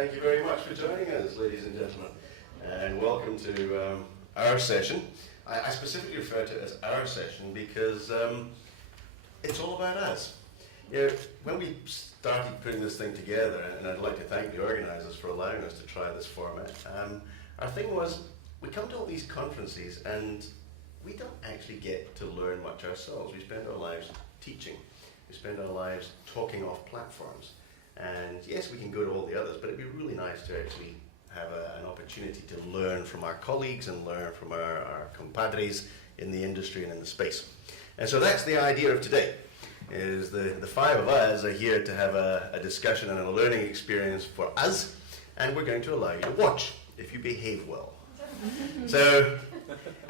Thank you very much for joining us, ladies and gentlemen, and welcome to our session. I specifically refer to it as our session because it's all about us. You know, when we started putting this thing together, and I'd like to thank the organisers for allowing us to try this format, our thing was we come to all these conferences and we don't actually get to learn much ourselves. We spend our lives teaching. We spend our lives talking off platforms. And yes, we can go to all the others, but it'd be really nice to actually have an opportunity to learn from our colleagues and learn from our compadres in the industry and in the space. And so that's the idea of today, is the five of us are here to have a discussion and a learning experience for us, and we're going to allow you to watch if you behave well. So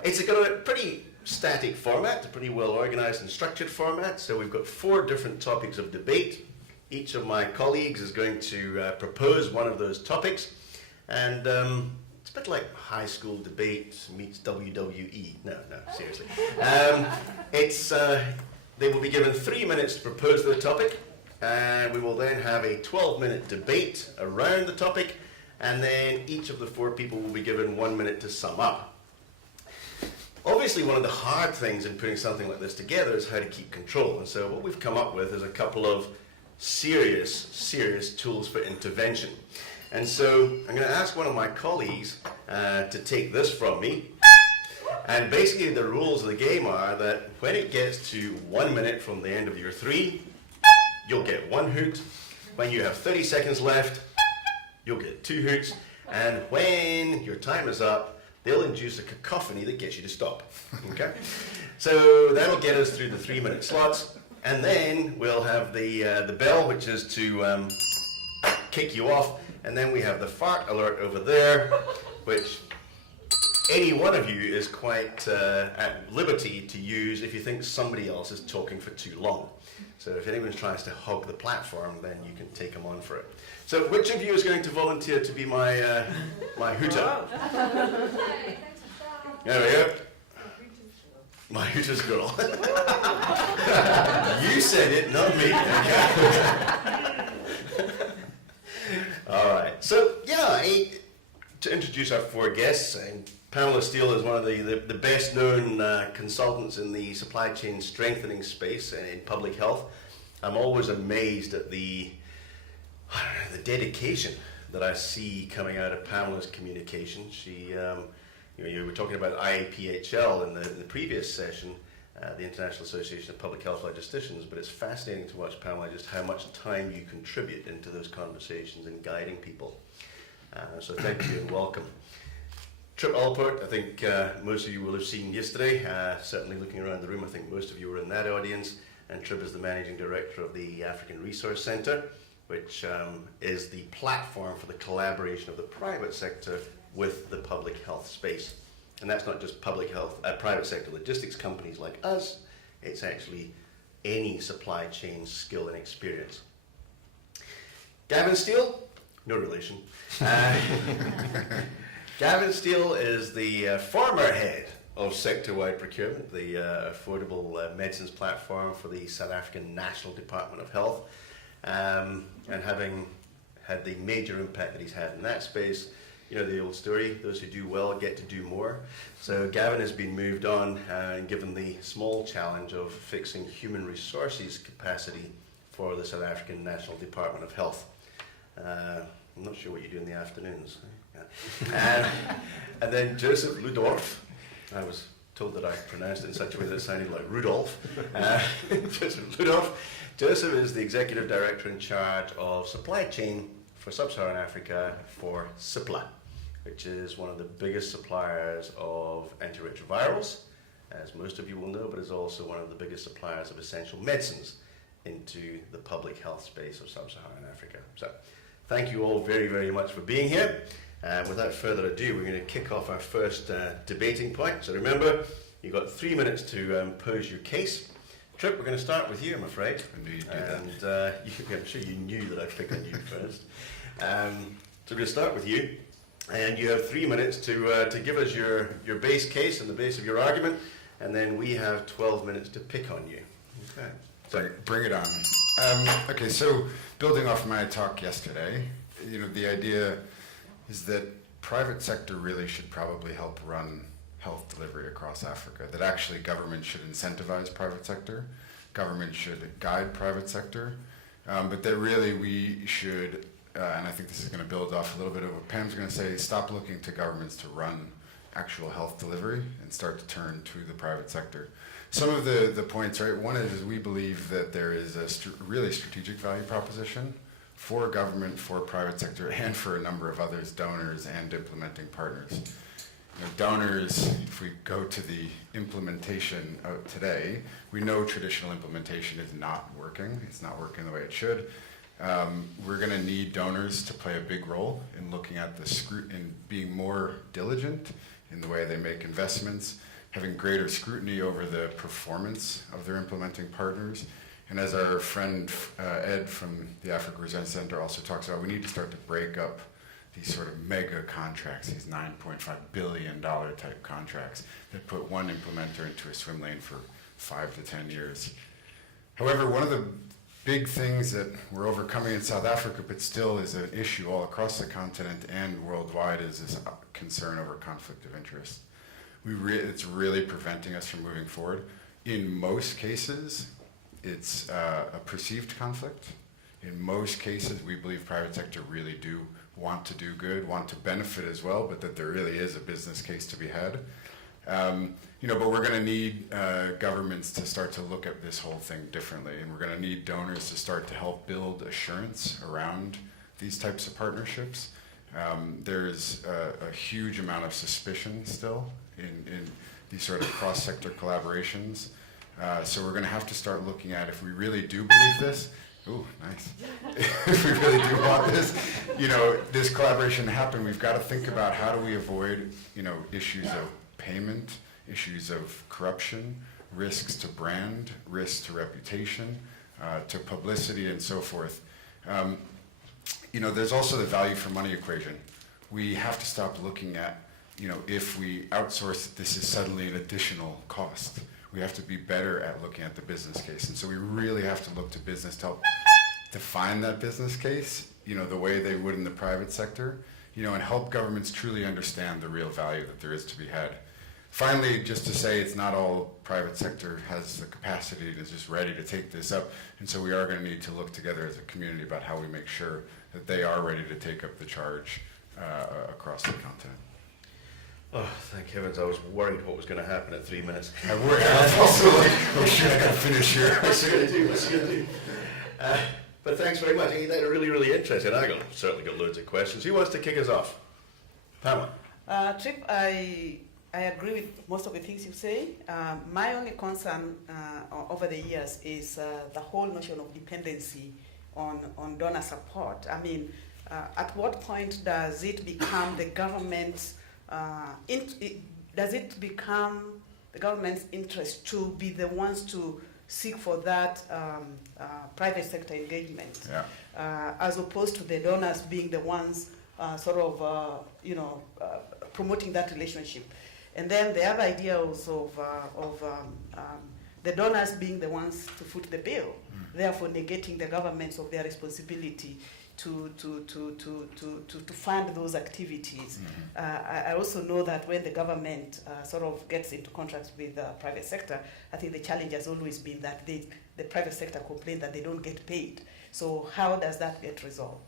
it's got a pretty static format, a pretty well organized and structured format. So we've got 4 different topics of debate. Each of my colleagues is going to propose one of those topics, and it's a bit like high school debate meets WWE. No, seriously. They will be given 3 minutes to propose the topic, and we will then have a 12-minute debate around the topic, and then each of the 4 people will be given 1 minute to sum up. Obviously, one of the hard things in putting something like this together is how to keep control, and so what we've come up with is a couple of serious tools for intervention. And so I'm going to ask one of my colleagues to take this from me. And basically the rules of the game are that when it gets to 1 minute from the end of your 3, you'll get 1 hoot. When you have 30 seconds left, you'll get 2 hoots. And when your time is up, they'll induce a cacophony that gets you to stop. Okay? So that'll get us through the 3-minute slots. And then we'll have the bell, which is to kick you off. And then we have the fart alert over there, which any one of you is quite at liberty to use if you think somebody else is talking for too long. So if anyone tries to hog the platform, then you can take them on for it. So which of you is going to volunteer to be my hooter? There we go. My hooter's girl. You said it, not me. Okay. All right. So, to introduce our 4 guests, Pamela Steele is one of the best-known consultants in the supply chain strengthening space and in public health. I'm always amazed at the dedication that I see coming out of Pamela's communication. She you were talking about IAPHL in the previous session, the International Association of Public Health Logisticians, but it's fascinating to watch, Pamela, just how much time you contribute into those conversations and guiding people. So thank you and welcome. Trip Allport, I think most of you will have seen yesterday. Certainly looking around the room, I think most of you were in that audience. And Trip is the Managing Director of the African Resource Centre, which is the platform for the collaboration of the private sector with the public health space. And that's not just public health, private sector logistics companies like us, it's actually any supply chain skill and experience. Gavin Steele, no relation. Gavin Steele is the former head of sector-wide procurement, the affordable medicines platform for the South African National Department of Health, and having had the major impact that he's had in that space. You know the old story, those who do well get to do more. So Gavin has been moved on and given the small challenge of fixing human resources capacity for the South African National Department of Health. I'm not sure what you do in the afternoons. And then Joseph Ludorf. I was told that I pronounced it in such a way that it sounded like Rudolph. Joseph Ludorf. Joseph is the Executive Director in charge of supply chain for Sub-Saharan Africa for CIPLA, which is one of the biggest suppliers of antiretrovirals, as most of you will know, but is also one of the biggest suppliers of essential medicines into the public health space of Sub-Saharan Africa. So thank you all very, very much for being here. And without further ado, we're going to kick off our first debating point. So remember, you've got 3 minutes to pose your case. Trip, we're going to start with you, I'm afraid. Indeed, and I'm sure you knew that I'd pick on you first. So we're going to start with you, and you have 3 minutes to give us your base case and the base of your argument, and then we have 12 minutes to pick on you. Okay. So bring it on. Okay, so building off my talk yesterday, the idea is that private sector really should probably help run health delivery across Africa, that actually government should incentivize private sector, government should guide private sector, but that really we should, and I think this is going to build off a little bit of what Pam's going to say, stop looking to governments to run actual health delivery and start to turn to the private sector. Some of the points, right? One is we believe that there is a really strategic value proposition for government, for private sector, and for a number of others, donors and implementing partners. Donors, if we go to the implementation of today, we know traditional implementation is not working. It's not working the way it should. We're going to need donors to play a big role in looking at in being more diligent in the way they make investments, having greater scrutiny over the performance of their implementing partners. And as our friend Ed from the Africa Research Center also talks about, we need to start to break up these sort of mega contracts, these $9.5 billion type contracts that put one implementer into a swim lane for 5 to 10 years. However, one of the big things that we're overcoming in South Africa, but still is an issue all across the continent and worldwide, is this concern over conflict of interest. It's really preventing us from moving forward. In most cases, it's a perceived conflict. In most cases, we believe private sector really do want to do good, want to benefit as well, but that there really is a business case to be had. But we're going to need governments to start to look at this whole thing differently, and we're going to need donors to start to help build assurance around these types of partnerships. There's a huge amount of suspicion still in these sort of cross-sector collaborations. So we're going to have to start looking at, if we really do believe this, ooh, nice. If we really do want this, this collaboration to happen, we've got to think about how do we avoid, issues of payment, issues of corruption, risks to brand, risks to reputation, to publicity, and so forth. There's also the value for money equation. We have to stop looking at, if we outsource, this is suddenly an additional cost. We have to be better at looking at the business case. And so we really have to look to business to help define that business case, the way they would in the private sector, and help governments truly understand the real value that there is to be had. Finally, just to say, it's not all private sector has the capacity to just ready to take this up. And so we are going to need to look together as a community about how we make sure that they are ready to take up the charge across the continent. Oh, thank heavens, I was worried what was going to happen at 3 minutes. I was also like, oh shit, I got to finish here. What's he going to do? But thanks very much. That's really, really interesting. Certainly got loads of questions. Who wants to kick us off? Pamela. Trip, I agree with most of the things you say. My only concern over the years is the whole notion of dependency on donor support. I mean, at what point does it become the government's does it become the government's interest to be the ones to seek for that private sector engagement, as opposed to the donors being the ones promoting that relationship? And then the other idea also of the donors being the ones to foot the bill, therefore negating the governments of their responsibility to fund those activities. I also know that when the government gets into contracts with the private sector, I think the challenge has always been that the private sector complain that they don't get paid. So how does that get resolved?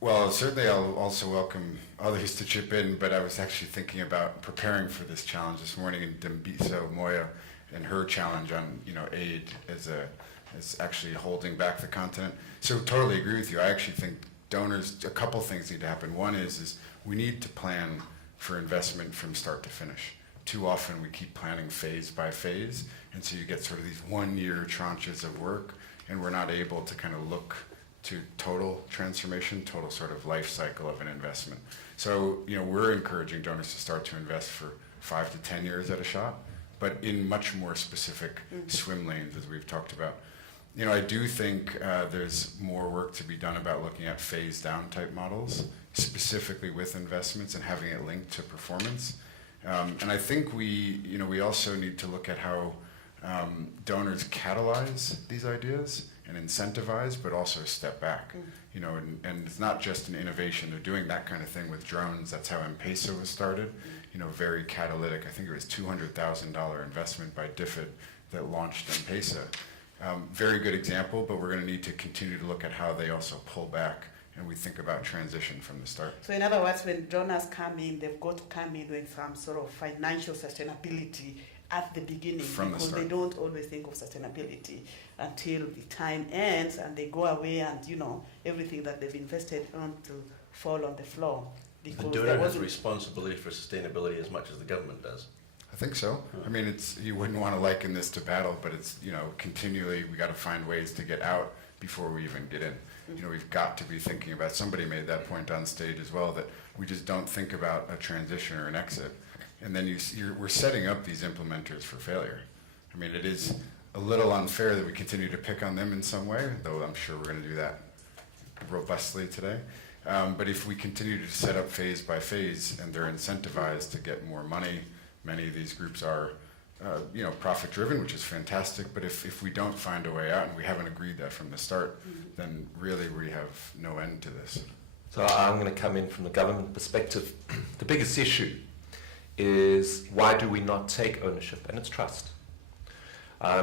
Well, certainly I'll also welcome others to chip in, but I was actually thinking about preparing for this challenge this morning, and Dembiso Moya and her challenge on aid as actually holding back the continent. So totally agree with you. I actually think donors, a couple things need to happen. One is we need to plan for investment from start to finish. Too often we keep planning phase by phase, and so you get sort of these 1-year tranches of work, and we're not able to kind of look to total transformation, total sort of life cycle of an investment. So, we're encouraging donors to start to invest for 5 to 10 years at a shot, but in much more specific swim lanes, as we've talked about. I do think there's more work to be done about looking at phase down type models, specifically with investments and having it linked to performance. And I think we also need to look at how donors catalyze these ideas and incentivize, but also step back. You know, and it's not just an innovation. They're doing that kind of thing with drones. That's how M-Pesa was started. You know, very catalytic. I think it was $200,000 investment by DFID that launched M-Pesa. Very good example, but we're going to need to continue to look at how they also pull back and we think about transition from the start. So in other words, when donors come in, they've got to come in with some sort of financial sustainability at the beginning, because they don't always think of sustainability until the time ends and they go away and, you know, everything that they've invested on to fall on the floor. The donor has responsibility for sustainability as much as the government does. I think so. I mean, it's, you wouldn't want to liken this to battle, but it's, you know, continually we got to find ways to get out before we even get in. You know, we've got to be thinking about, somebody made that point on stage as well, that we just don't think about a transition or an exit. And then we're setting up these implementers for failure. I mean, it is a little unfair that we continue to pick on them in some way, though I'm sure we're going to do that robustly today. But if we continue to set up phase by phase and they're incentivized to get more money, many of these groups are you know, profit driven, which is fantastic, but if we don't find a way out, and we haven't agreed that from the start, then really we have no end to this. So I'm going to come in from the government perspective. The biggest issue is, why do we not take ownership? And it's trust.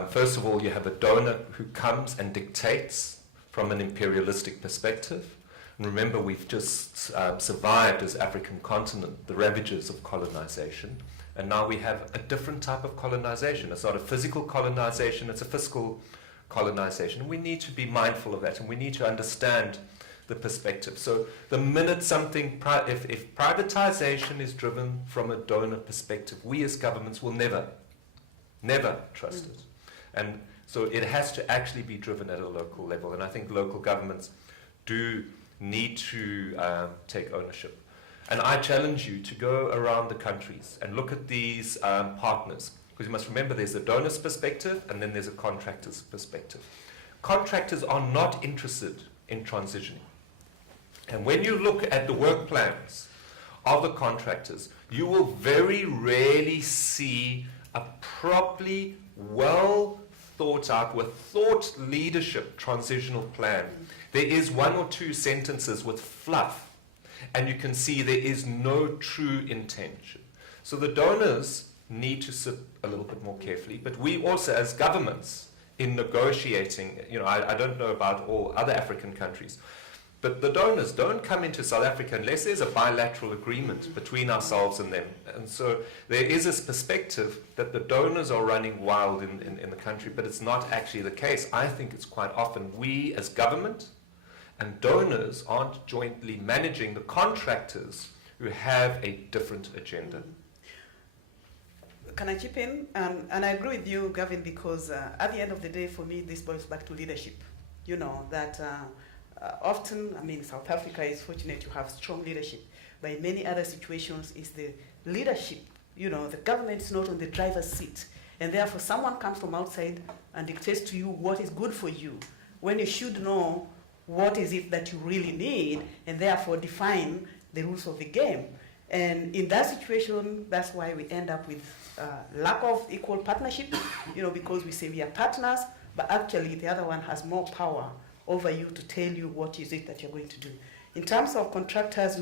First of all, you have a donor who comes and dictates from an imperialistic perspective. And remember, we've just survived as African continent the ravages of colonization. And now we have a different type of colonization. It's not a physical colonization, it's a fiscal colonization. And we need to be mindful of that, and we need to understand the perspective. So the minute something, if privatization is driven from a donor perspective, we as governments will never trust it. And so it has to actually be driven at a local level. And I think local governments do need to take ownership. And I challenge you to go around the countries and look at these partners, because you must remember there's a donor's perspective and then there's a contractor's perspective. Contractors are not interested in transitioning. And when you look at the work plans of the contractors, you will very rarely see a properly well thought out, with thought leadership transitional plan. There is one or two sentences with fluff, and you can see there is no true intention. So the donors need to sit a little bit more carefully, but we also as governments in negotiating, you know, I don't know about all other African countries, but the donors don't come into South Africa unless there's a bilateral agreement between ourselves and them. And so there is this perspective that the donors are running wild in the country, but it's not actually the case. I think it's quite often we as government and donors aren't jointly managing the contractors who have a different agenda. Can I chip in? And I agree with you, Gavin, because at the end of the day, for me, this boils back to leadership. You know, that often, I mean, South Africa is fortunate to have strong leadership, but in many other situations, it's the leadership. You know, the government is not on the driver's seat, and therefore someone comes from outside and dictates to you what is good for you, when you should know what is it that you really need, and therefore define the rules of the game. And in that situation, that's why we end up with lack of equal partnership, you know, because we say we are partners, but actually the other one has more power over you to tell you what is it that you're going to do. In terms of contractors,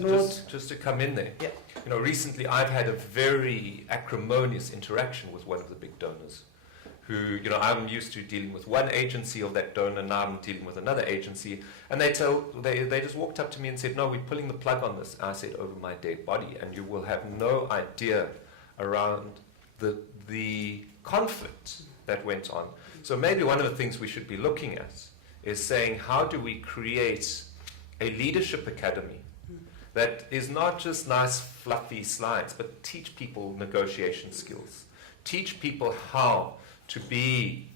just to come in there, yeah. You know, recently I've had a very acrimonious interaction with one of the big donors, who, you know, I'm used to dealing with one agency of that donor, now I'm dealing with another agency, and they just walked up to me and said, no, we're pulling the plug on this. I said, over my dead body, and you will have no idea around the conflict that went on. So maybe one of the things we should be looking at is saying, how do we create a leadership academy that is not just nice fluffy slides, but teach people negotiation skills, teach people how to be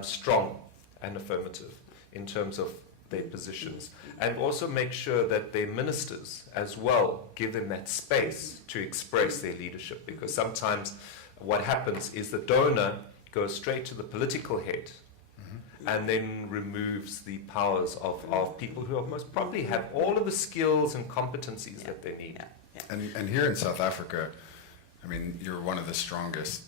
strong and affirmative in terms of their positions, and also make sure that their ministers as well give them that space to express their leadership, because sometimes what happens is the donor goes straight to the political head and then removes the powers of people who are most probably have all of the skills and competencies that they need. And here in South Africa, I mean, you're one of the strongest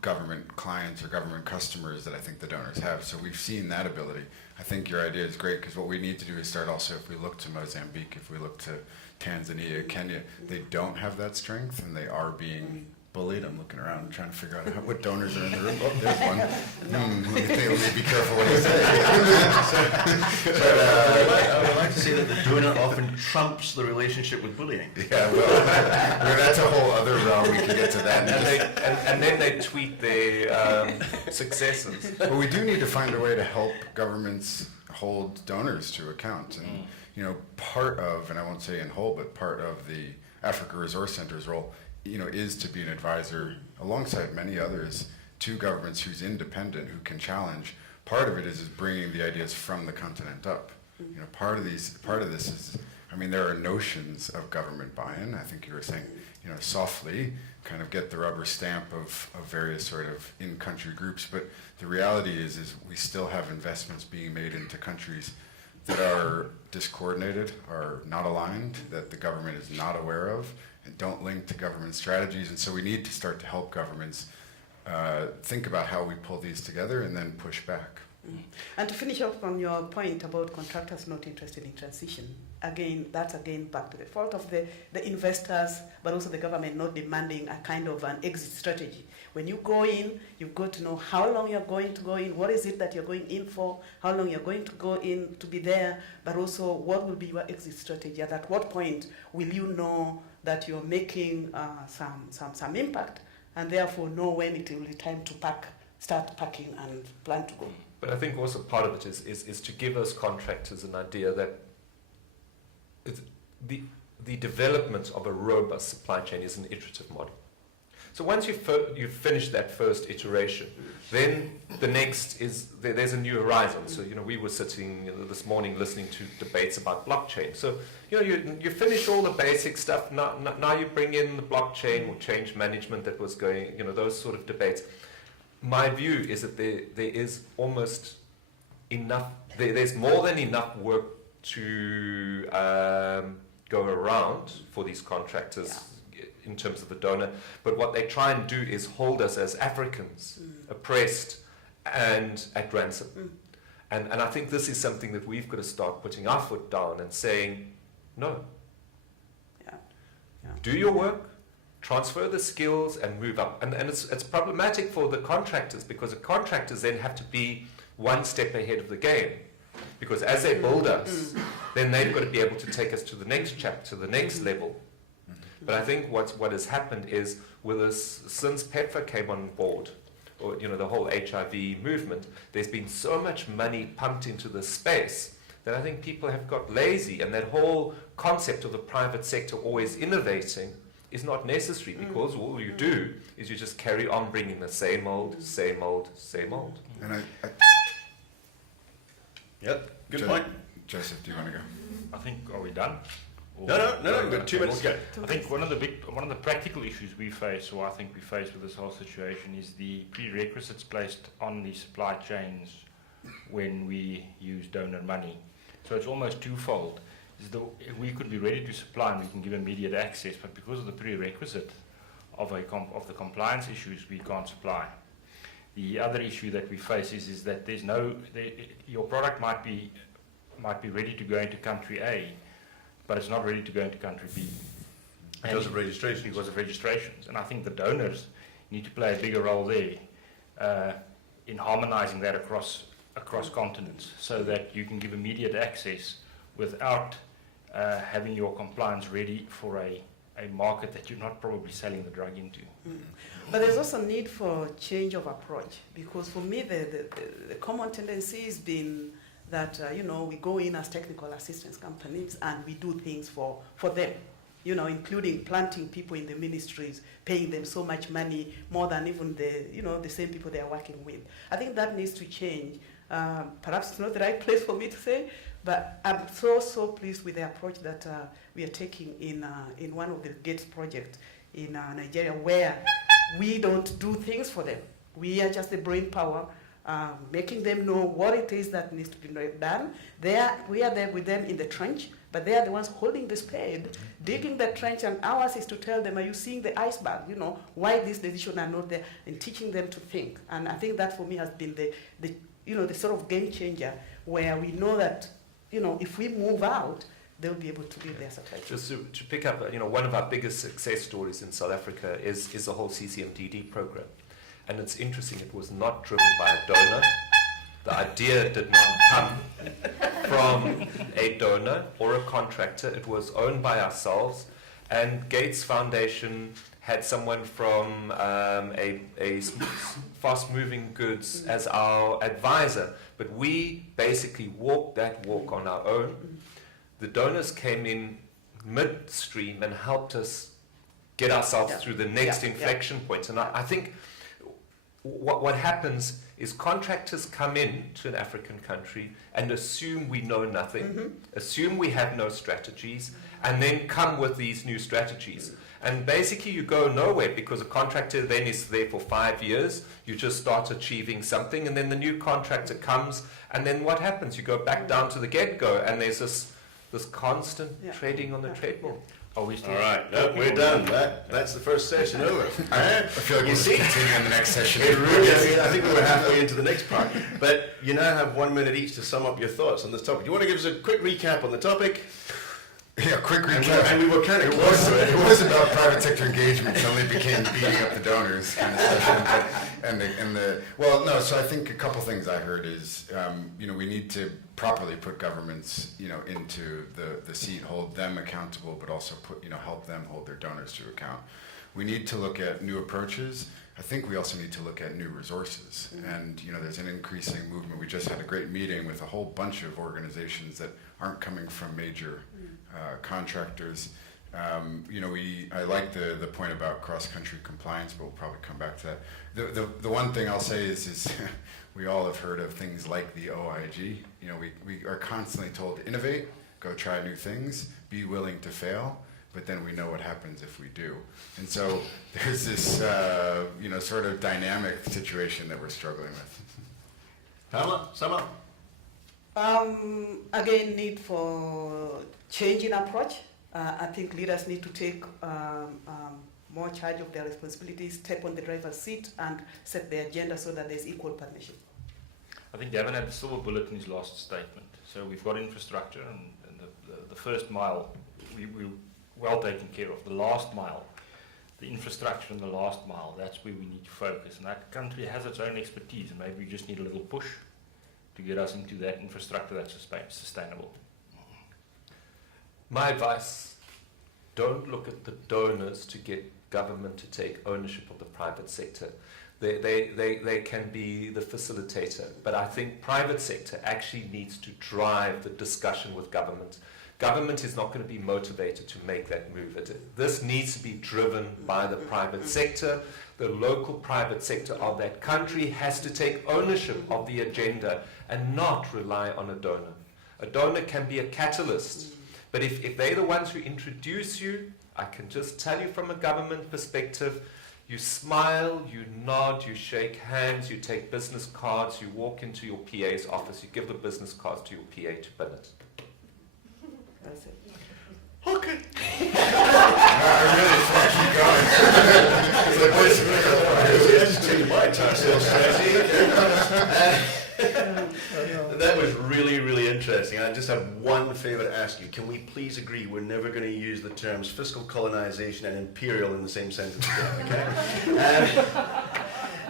government clients or government customers that I think the donors have. So we've seen that ability. I think your idea is great, because what we need to do is start also, if we look to Mozambique, if we look to Tanzania, Kenya, they don't have that strength and they are being bullied. I'm looking around trying to figure out what donors are in the room. Oh, there's one. Let me be careful what I say. I would like to say that the donor often trumps the relationship with bullying. Yeah, well, that's a whole other realm. We can get to that. And then they tweet their successes. But we do need to find a way to help governments hold donors to account. And, you know, part of, and I won't say in whole, but part of the Africa Resource Center's role, you know, is to be an advisor alongside many others to governments who's independent, who can challenge. Part of it is bringing the ideas from the continent up. You know, part of this is, I mean, there are notions of government buy-in. I think you were saying, you know, softly kind of get the rubber stamp of various sort of in-country groups. But the reality is we still have investments being made into countries that are discoordinated, are not aligned, that the government is not aware of, and don't link to government strategies. And so we need to start to help governments think about how we pull these together and then push back. And to finish off on your point about contractors not interested in transition, again, that's again back to the fault of the investors, but also the government not demanding a kind of an exit strategy. When you go in, you've got to know how long you're going to go in, what is it that you're going in for, how long you're going to go in to be there, but also what will be your exit strategy, and at what point will you know that you're making some impact, and therefore know when it will be time to start packing and plan to go. But I think also part of it is to give those contractors an idea that the development of a robust supply chain is an iterative model. So once you've finished that first iteration, then the next is there's a new horizon. So we were sitting this morning listening to debates about blockchain. So you finish all the basic stuff. Now you bring in the blockchain or change management that was going. Those sort of debates. My view is that there is almost enough. There's more than enough work to go around for these contractors. Yeah. In terms of the donor, but what they try and do is hold us as Africans oppressed and at ransom. And I think this is something that we've got to start putting our foot down and saying, no. Yeah. Do your work, transfer the skills and move up. And it's problematic for the contractors, because the contractors then have to be one step ahead of the game. Because as they build us, then they've got to be able to take us to the next chapter, to the next level. But I think what has happened is, since PEPFAR came on board, or the whole HIV movement, there's been so much money pumped into this space that I think people have got lazy, and that whole concept of the private sector always innovating is not necessary, because all you do is you just carry on bringing the same old. And Yep, good point. Joseph, do you want to go? I think, are we done? No, we've got 2 minutes. Okay. I think one of the practical issues we face, or I think we face with this whole situation, is the prerequisites placed on the supply chains when we use donor money. So it's almost twofold. We could be ready to supply and we can give immediate access, but because of the prerequisite of the compliance issues, we can't supply. The other issue that we face is that your product might be ready to go into country A, but it's not ready to go into country B. Because of registrations. Because of registrations. And I think the donors need to play a bigger role there in harmonizing that across continents, so that you can give immediate access without having your compliance ready for a market that you're not probably selling the drug into. But there's also a need for change of approach, because for me the common tendency has been that we go in as technical assistance companies and we do things for them, including planting people in the ministries, paying them so much money, more than even the same people they are working with. I think that needs to change. Perhaps it's not the right place for me to say, but I'm so pleased with the approach that we are taking in one of the GATES projects in Nigeria, where we don't do things for them. We are just the brain power, making them know what it is that needs to be done. We are there with them in the trench, but they are the ones holding the spade, digging the trench, and ours is to tell them, are you seeing the iceberg? You know, why these decisions are not there, and teaching them to think. And I think that for me has been the sort of game changer, where we know that, if we move out, they'll be able to build their supply chain. Just to pick up, one of our biggest success stories in South Africa is the whole CCMDD program. And it's interesting, it was not driven by a donor. The idea did not come from a donor or a contractor. It was owned by ourselves. And Gates Foundation had someone from a fast-moving goods as our advisor. But we basically walked that walk on our own. The donors came in midstream and helped us get ourselves through the next inflection point. And I think what happens is contractors come in to an African country and assume we know nothing, assume we have no strategies, and then come with these new strategies. And basically you go nowhere, because a contractor then is there for 5 years, you just start achieving something, and then the new contractor comes, and then what happens? You go back down to the get-go, and there's this constant treading on the treadmill. Are we still? All right, no, we're done. That's the first session over. I feel like You we'll see? continue on the next session. It really, I think we were halfway into the next part. But you now have 1 minute each to sum up your thoughts on this topic. Do you want to give us a quick recap on the topic? Yeah, quick And recap. we were kind of close to it. It was about private sector engagement. It only became beating up the donors kind of session. So I think a couple things I heard is, we need to properly put governments, into the seat, hold them accountable, but also help them hold their donors to account. We need to look at new approaches. I think we also need to look at new resources. And, there's an increasing movement. We just had a great meeting with a whole bunch of organizations that aren't coming from major contractors. I like the point about cross-country compliance, but we'll probably come back to that. The one thing I'll say is we all have heard of things like the OIG. We are constantly told to innovate, go try new things, be willing to fail, but then we know what happens if we do. And so there's this, sort of dynamic situation that we're struggling with. Pamela, sum up. Again, need for change in approach. I think leaders need to take more charge of their responsibilities, step on the driver's seat, and set the agenda so that there's equal partnership. I think Gavin had the silver bullet in his last statement. So we've got infrastructure, and the first mile, we're well taken care of. The last mile, the infrastructure in the last mile, that's where we need to focus. And that country has its own expertise, and maybe we just need a little push to get us into that infrastructure that's sustainable. My advice, don't look at the donors to get government to take ownership of the private sector. They can be the facilitator, but I think private sector actually needs to drive the discussion with government. Government is not going to be motivated to make that move. This needs to be driven by the private sector. The local private sector of that country has to take ownership of the agenda and not rely on a donor. A donor can be a catalyst, but if they're the ones who introduce you, I can just tell you from a government perspective, you smile, you nod, you shake hands, you take business cards, you walk into your PA's office, you give the business cards to your PA to bill it. That's it. Okay. I really thought you My entire sales strategy. That was really, really interesting. I just have one favour to ask you. Can we please agree we're never going to use the terms fiscal colonization and imperial in the same sentence again, okay?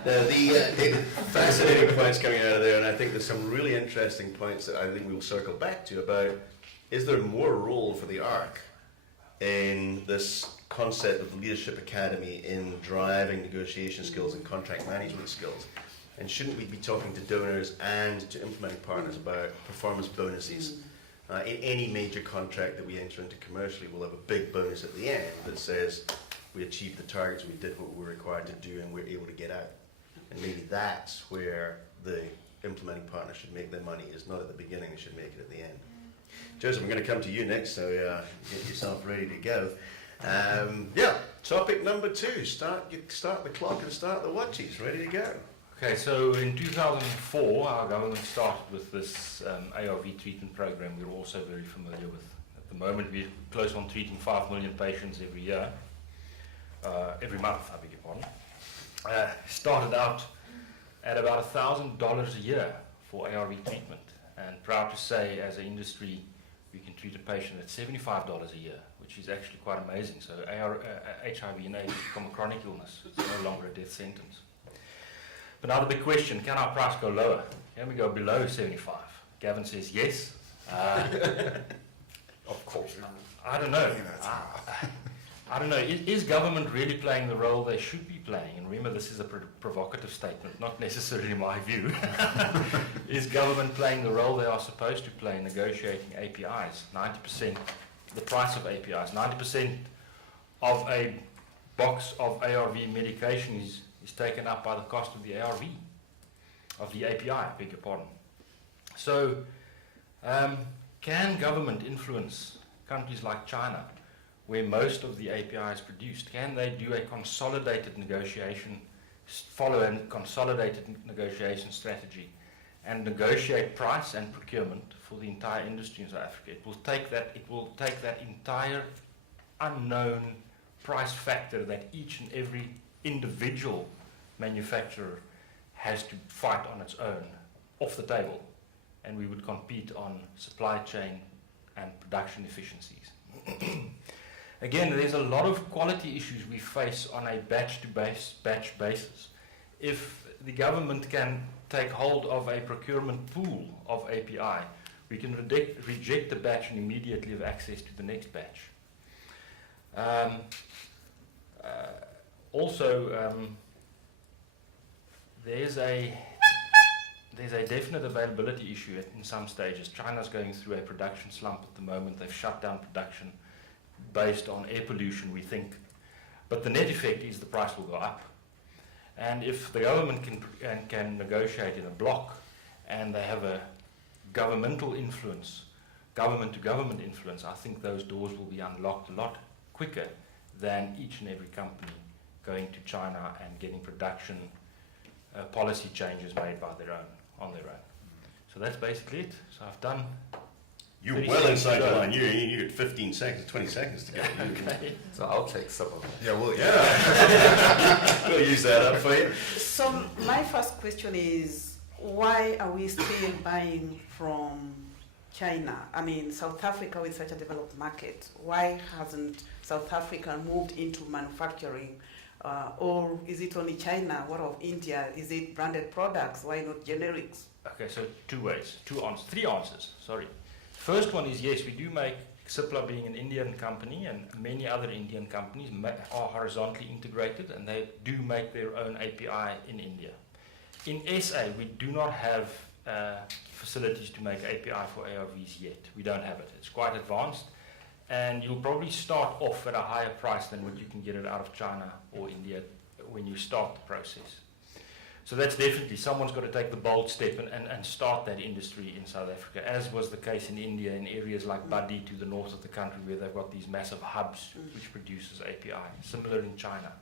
The fascinating points coming out of there, and I think there's some really interesting points that I think we'll circle back to about, is there more role for the ARC in this concept of the Leadership Academy in driving negotiation skills and contract management skills? And shouldn't we be talking to donors and to implementing partners about performance bonuses? In any major contract that we enter into commercially, we'll have a big bonus at the end that says we achieved the targets, we did what we were required to do, and we're able to get out. And maybe that's where the implementing partner should make their money, is not at the beginning, they should make it at the end. Joseph, I'm going to come to you next, so get yourself ready to go. Topic number 2, start the clock and start the watches, ready to go. Okay, so in 2004, our government started with this ARV treatment program we're also very familiar with. At the moment, we're close on treating 5 million patients every year, every month, I beg your pardon. Started out at about $1,000 a year for ARV treatment, and proud to say, as an industry, we can treat a patient at $75 a year, which is actually quite amazing. So HIV and AIDS become a chronic illness. It's no longer a death sentence. But now the big question, can our price go lower? Can we go below 75? Gavin says yes. Of course. I don't know. I don't know. Is government really playing the role they should be playing? And remember, this is a provocative statement, not necessarily my view. Is government playing the role they are supposed to play in negotiating APIs? 90%, the price of APIs, 90% of a box of ARV medication is taken up by the cost of the ARV, of the API, I beg your pardon. So, can government influence countries like China, where most of the API is produced? Can they do a consolidated negotiation, follow a consolidated negotiation strategy, and negotiate price and procurement for the entire industry in South Africa? It will take that entire unknown price factor that each and every individual manufacturer has to fight on its own off the table, and we would compete on supply chain and production efficiencies. Again, there's a lot of quality issues we face on a batch basis. If the government can take hold of a procurement pool of API, we can reject the batch and immediately have access to the next batch. There's a definite availability issue in some stages. China's going through a production slump at the moment. They've shut down production based on air pollution, we think. But the net effect is the price will go up. And if the government can negotiate in a block, and they have a governmental influence, government-to-government influence, I think those doors will be unlocked a lot quicker than each and every company going to China and getting production policy changes made on their own. So that's basically it. So I've done. You're well inside the line. You got 15 seconds, 20 seconds to go. Okay. So I'll take some of it. Yeah, well, We'll use that up for you. So my first question is, why are we still buying from China? I mean, South Africa with such a developed market, why hasn't South Africa moved into manufacturing? Or is it only China? What of India? Is it branded products? Why not generics? Okay, so three answers, sorry. First one is yes, we do make, Cipla being an Indian company, and many other Indian companies are horizontally integrated, and they do make their own API in India. In SA, we do not have facilities to make API for ARVs yet. We don't have it. It's quite advanced, and you'll probably start off at a higher price than what you can get it out of China or India when you start the process. So that's definitely, someone's got to take the bold step and start that industry in South Africa, as was the case in India, in areas like Badi to the north of the country, where they've got these massive hubs which produces API, similar in China.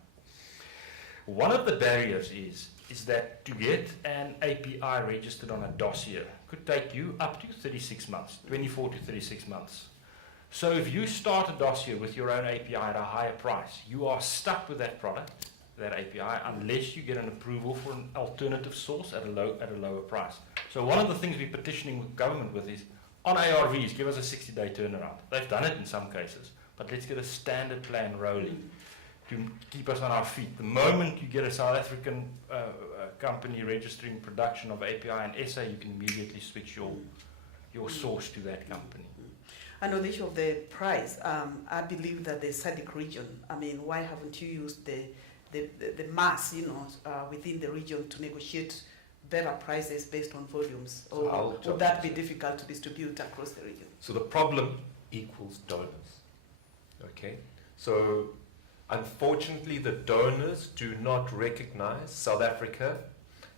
One of the barriers is that to get an API registered on a dossier could take you up to 36 months, 24 to 36 months. So if you start a dossier with your own API at a higher price, you are stuck with that product, that API, unless you get an approval for an alternative source at a lower price. So one of the things we're petitioning with government with is, on ARVs, give us a 60-day turnaround. They've done it in some cases, but let's get a standard plan rolling to keep us on our feet. The moment you get a South African company registering production of API in SA, you can immediately switch your source to that company. And on the issue of the price, I believe that the SADC region, I mean, why haven't you used the mass, within the region to negotiate better prices based on volumes? Or would that be difficult to distribute across the region? So the problem equals donors. Okay? So unfortunately, the donors do not recognize South Africa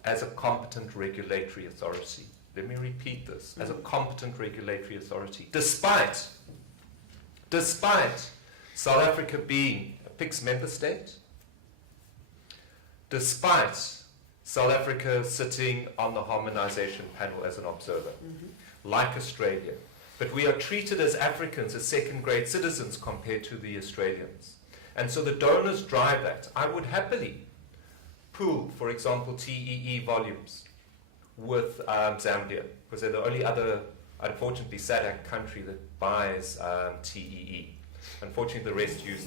as a competent regulatory authority. Let me repeat this, as a competent regulatory authority. Despite South Africa being a PICS member state, despite South Africa sitting on the harmonization panel as an observer, like Australia. But we are treated as Africans as second-grade citizens compared to the Australians. And so the donors drive that. I would happily pool, for example, TEE volumes with Zambia, because they're the only other, unfortunately, SADC country that buys TEE. Unfortunately, the rest use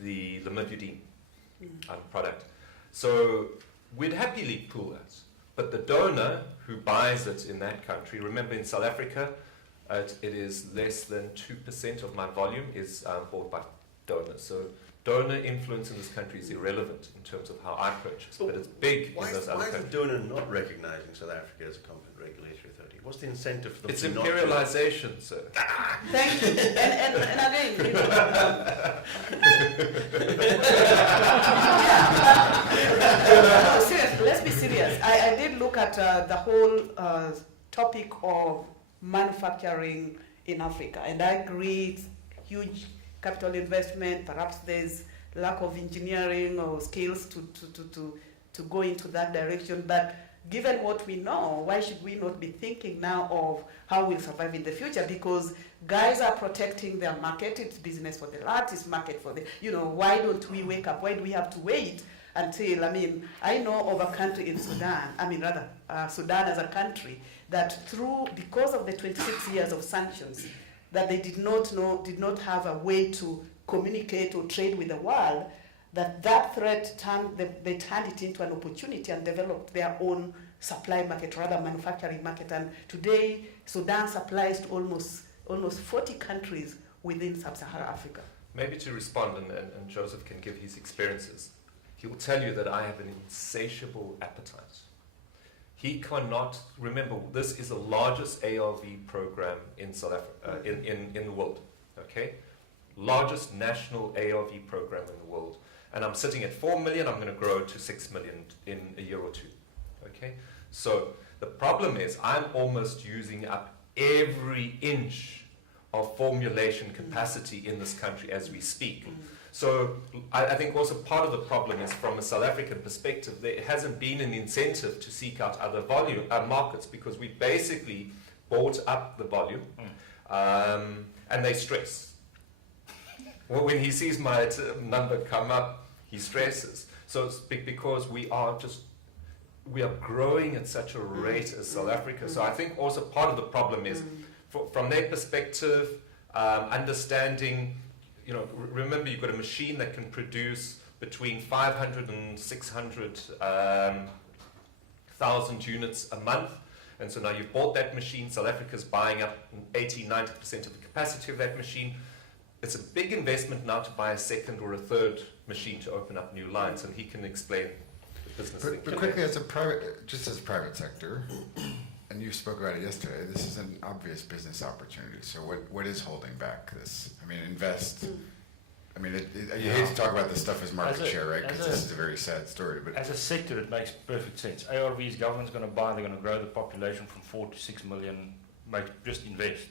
the lamivudine product. So we'd happily pool that. But the donor who buys it in that country, remember in South Africa, it is less than 2% of my volume is bought by donors. So donor influence in this country is irrelevant in terms of how I purchase, but it's big in those other Why is the countries. donor not recognising South Africa as a competent regulatory authority? What's the incentive for them It's to not imperialization, sir. Thank you. And again, you know, no, seriously, let's be serious. I did look at the whole topic of manufacturing in Africa, and I agree it's huge capital investment. Perhaps there's lack of engineering or skills to go into that direction. But given what we know, why should we not be thinking now of how we'll survive in the future? Because guys are protecting their market. It's business for the artist, market for the, you know, why don't we wake up? Why do we have to wait until, I know of a country in Sudan, Sudan as a country, that because of the 26 years of sanctions, that they did not have a way to communicate or trade with the world, that threat they turned it into an opportunity and developed their own supply market, rather manufacturing market. And today, Sudan supplies to almost 40 countries within sub-Saharan Africa. Maybe to respond, and Joseph can give his experiences. He will tell you that I have an insatiable appetite. He cannot, remember, this is the largest ARV program in South Africa, in the world, okay? Largest national ARV program in the world. And I'm sitting at 4 million, I'm going to grow to 6 million in a year or two, okay? So the problem is I'm almost using up every inch of formulation capacity in this country as we speak. So I think also part of the problem is from a South African perspective, there hasn't been an incentive to seek out other markets because we basically bought up the volume and they stress. Well, when he sees my number come up, he stresses. So it's because we are growing at such a rate as South Africa. So I think also part of the problem is from their perspective, understanding, you know, remember you've got a machine that can produce between 500 and 600,000 units a month. And so now you've bought that machine, South Africa's buying up 80-90% of the capacity of that machine. It's a big investment now to buy a second or a third machine to open up new lines, and he can explain the business thing. But quickly, as a private sector, and you spoke about it yesterday, this is an obvious business opportunity. So what is holding back this? invest. You hate to talk about this stuff as market share, right? Because this is a very sad story. But as a sector, it makes perfect sense. ARVs, government's going to buy, they're going to grow the population from 4 to 6 million, just invest.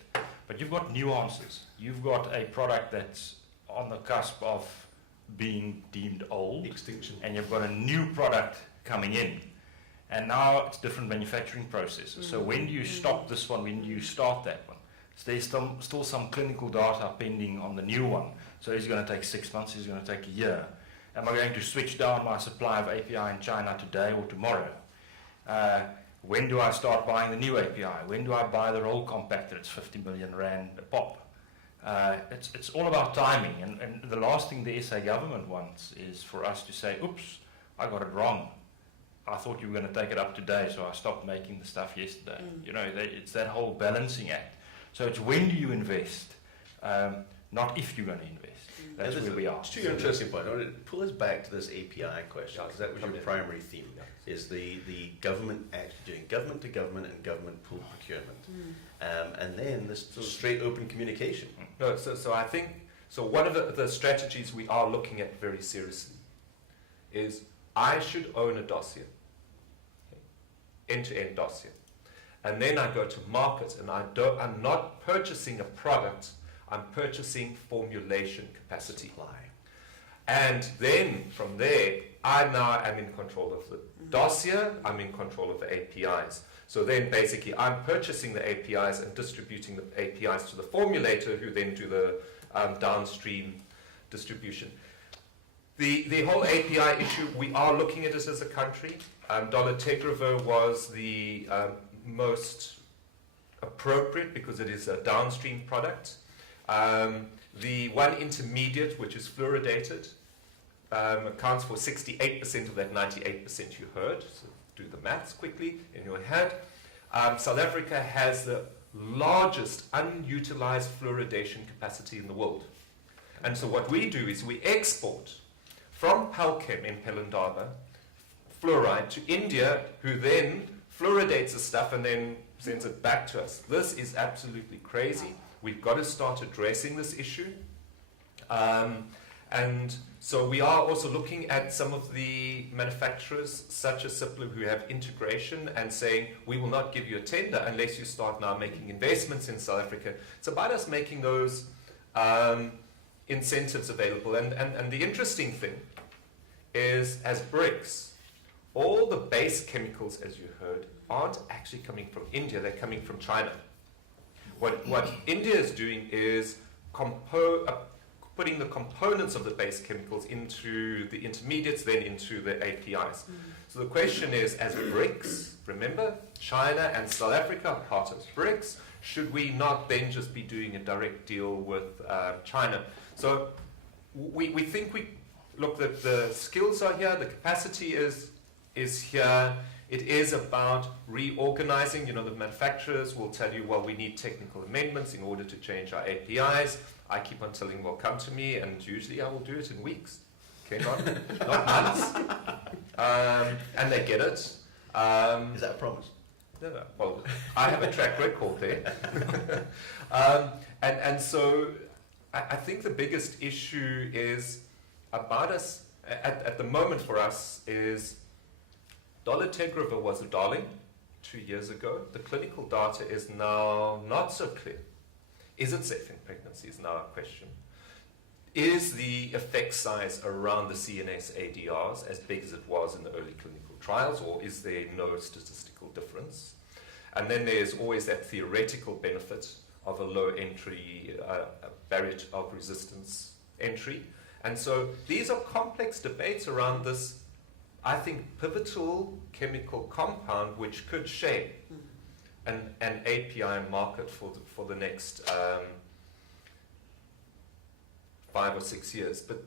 But you've got nuances. You've got a product that's on the cusp of being deemed old. Extinction. And you've got a new product coming in. And now it's different manufacturing processes. So when do you stop this one? When do you start that one? So there's still some clinical data pending on the new one. So is it going to take 6 months? Is it going to take a year? Am I going to switch down my supply of API in China today or tomorrow? When do I start buying the new API? When do I buy the roll compactor? It's 50 million rand a pop. It's all about timing. And the last thing the SA government wants is for us to say, oops, I got it wrong. I thought you were going to take it up today, so I stopped making the stuff yesterday. It's that whole balancing act. So it's when do you invest, not if you're going to invest. That's where we are. It's an interesting point. I want to pull us back to this API question, because that was your primary theme, is the government actually doing government to government and government pool procurement. And then this straight open communication. No, so I think, one of the strategies we are looking at very seriously is I should own a dossier, end-to-end dossier. And then I go to market, and I'm not purchasing a product, I'm purchasing formulation capacity. Supply. And then from there, I now am in control of the dossier, I'm in control of the APIs. So then basically I'm purchasing the APIs and distributing the APIs to the formulator, who then do the downstream distribution. The whole API issue, we are looking at it as a country. Dolutegravir was the most appropriate because it is a downstream product. The one intermediate, which is fluoridated, accounts for 68% of that 98% you heard. So do the maths quickly in your head. South Africa has the largest unutilized fluoridation capacity in the world. And so what we do is we export from Pelchem in Pelindaba fluoride to India, who then fluoridates the stuff and then sends it back to us. This is absolutely crazy. We've got to start addressing this issue. And so we are also looking at some of the manufacturers, such as Cipla, who have integration and saying, we will not give you a tender unless you start now making investments in South Africa. It's about us making those incentives available. And the interesting thing is, as BRICS, all the base chemicals, as you heard, aren't actually coming from India, they're coming from China. What India is doing is putting the components of the base chemicals into the intermediates, then into the APIs. So the question is, as BRICS, remember, China and South Africa are part of BRICS, should we not then just be doing a direct deal with China? So we think look, the skills are here, the capacity is here. It is about reorganizing. You know, the manufacturers will tell you, well, we need technical amendments in order to change our APIs. I keep on telling them, well, come to me, and usually I will do it in weeks. Okay, not months. And they get it. Is that a promise? No. Well, I have a track record there. And so I think the biggest issue is about us, at the moment for us, is dolutegravir was a darling 2 years ago. The clinical data is now not so clear. Is it safe in pregnancy is now a question. Is the effect size around the CNS ADRs as big as it was in the early clinical trials, or is there no statistical difference? And then there's always that theoretical benefit of a low entry, barrier of resistance entry. And so these are complex debates around this, I think, pivotal chemical compound which could shape an API market for the next 5 or 6 years. But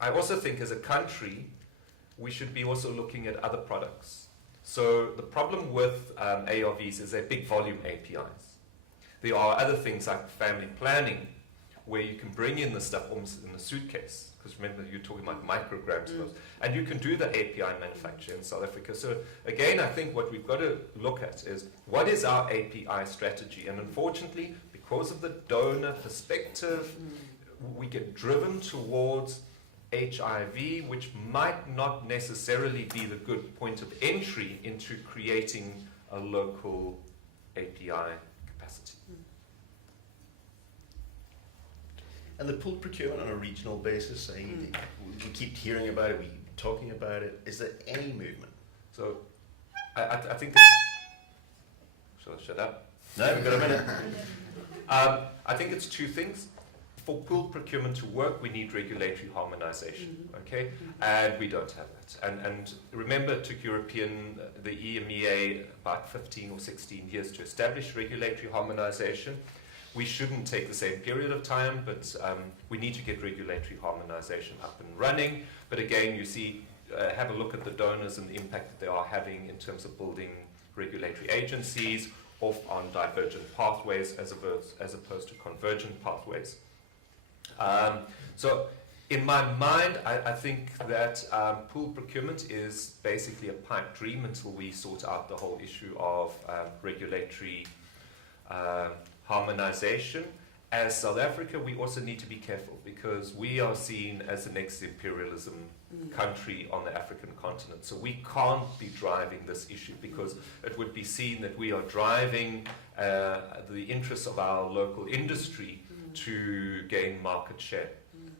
I also think as a country, we should be also looking at other products. So the problem with ARVs is they're big volume APIs. There are other things like family planning, where you can bring in the stuff almost in a suitcase. Because remember, you're talking about micrograms of those. And you can do the API manufacture in South Africa. So again, I think what we've got to look at is, what is our API strategy? And unfortunately, because of the donor perspective, we get driven towards HIV, which might not necessarily be the good point of entry into creating a local API capacity. And the pooled procurement on a regional basis, we keep hearing about it, we keep talking about it. Is there any movement? So I think that... Shall I shut up? No, we've got a minute. I think it's two things. For pooled procurement to work, we need regulatory harmonization, okay? And we don't have that. And remember, it took the EMEA about 15 or 16 years to establish regulatory harmonization. We shouldn't take the same period of time, but we need to get regulatory harmonization up and running. But again, you see, have a look at the donors and the impact that they are having in terms of building regulatory agencies off on divergent pathways as opposed to convergent pathways. So in my mind, I think that pooled procurement is basically a pipe dream until we sort out the whole issue of regulatory harmonization. As South Africa, we also need to be careful because we are seen as the next imperialism country on the African continent. So we can't be driving this issue because it would be seen that we are driving the interests of our local industry to gain market share.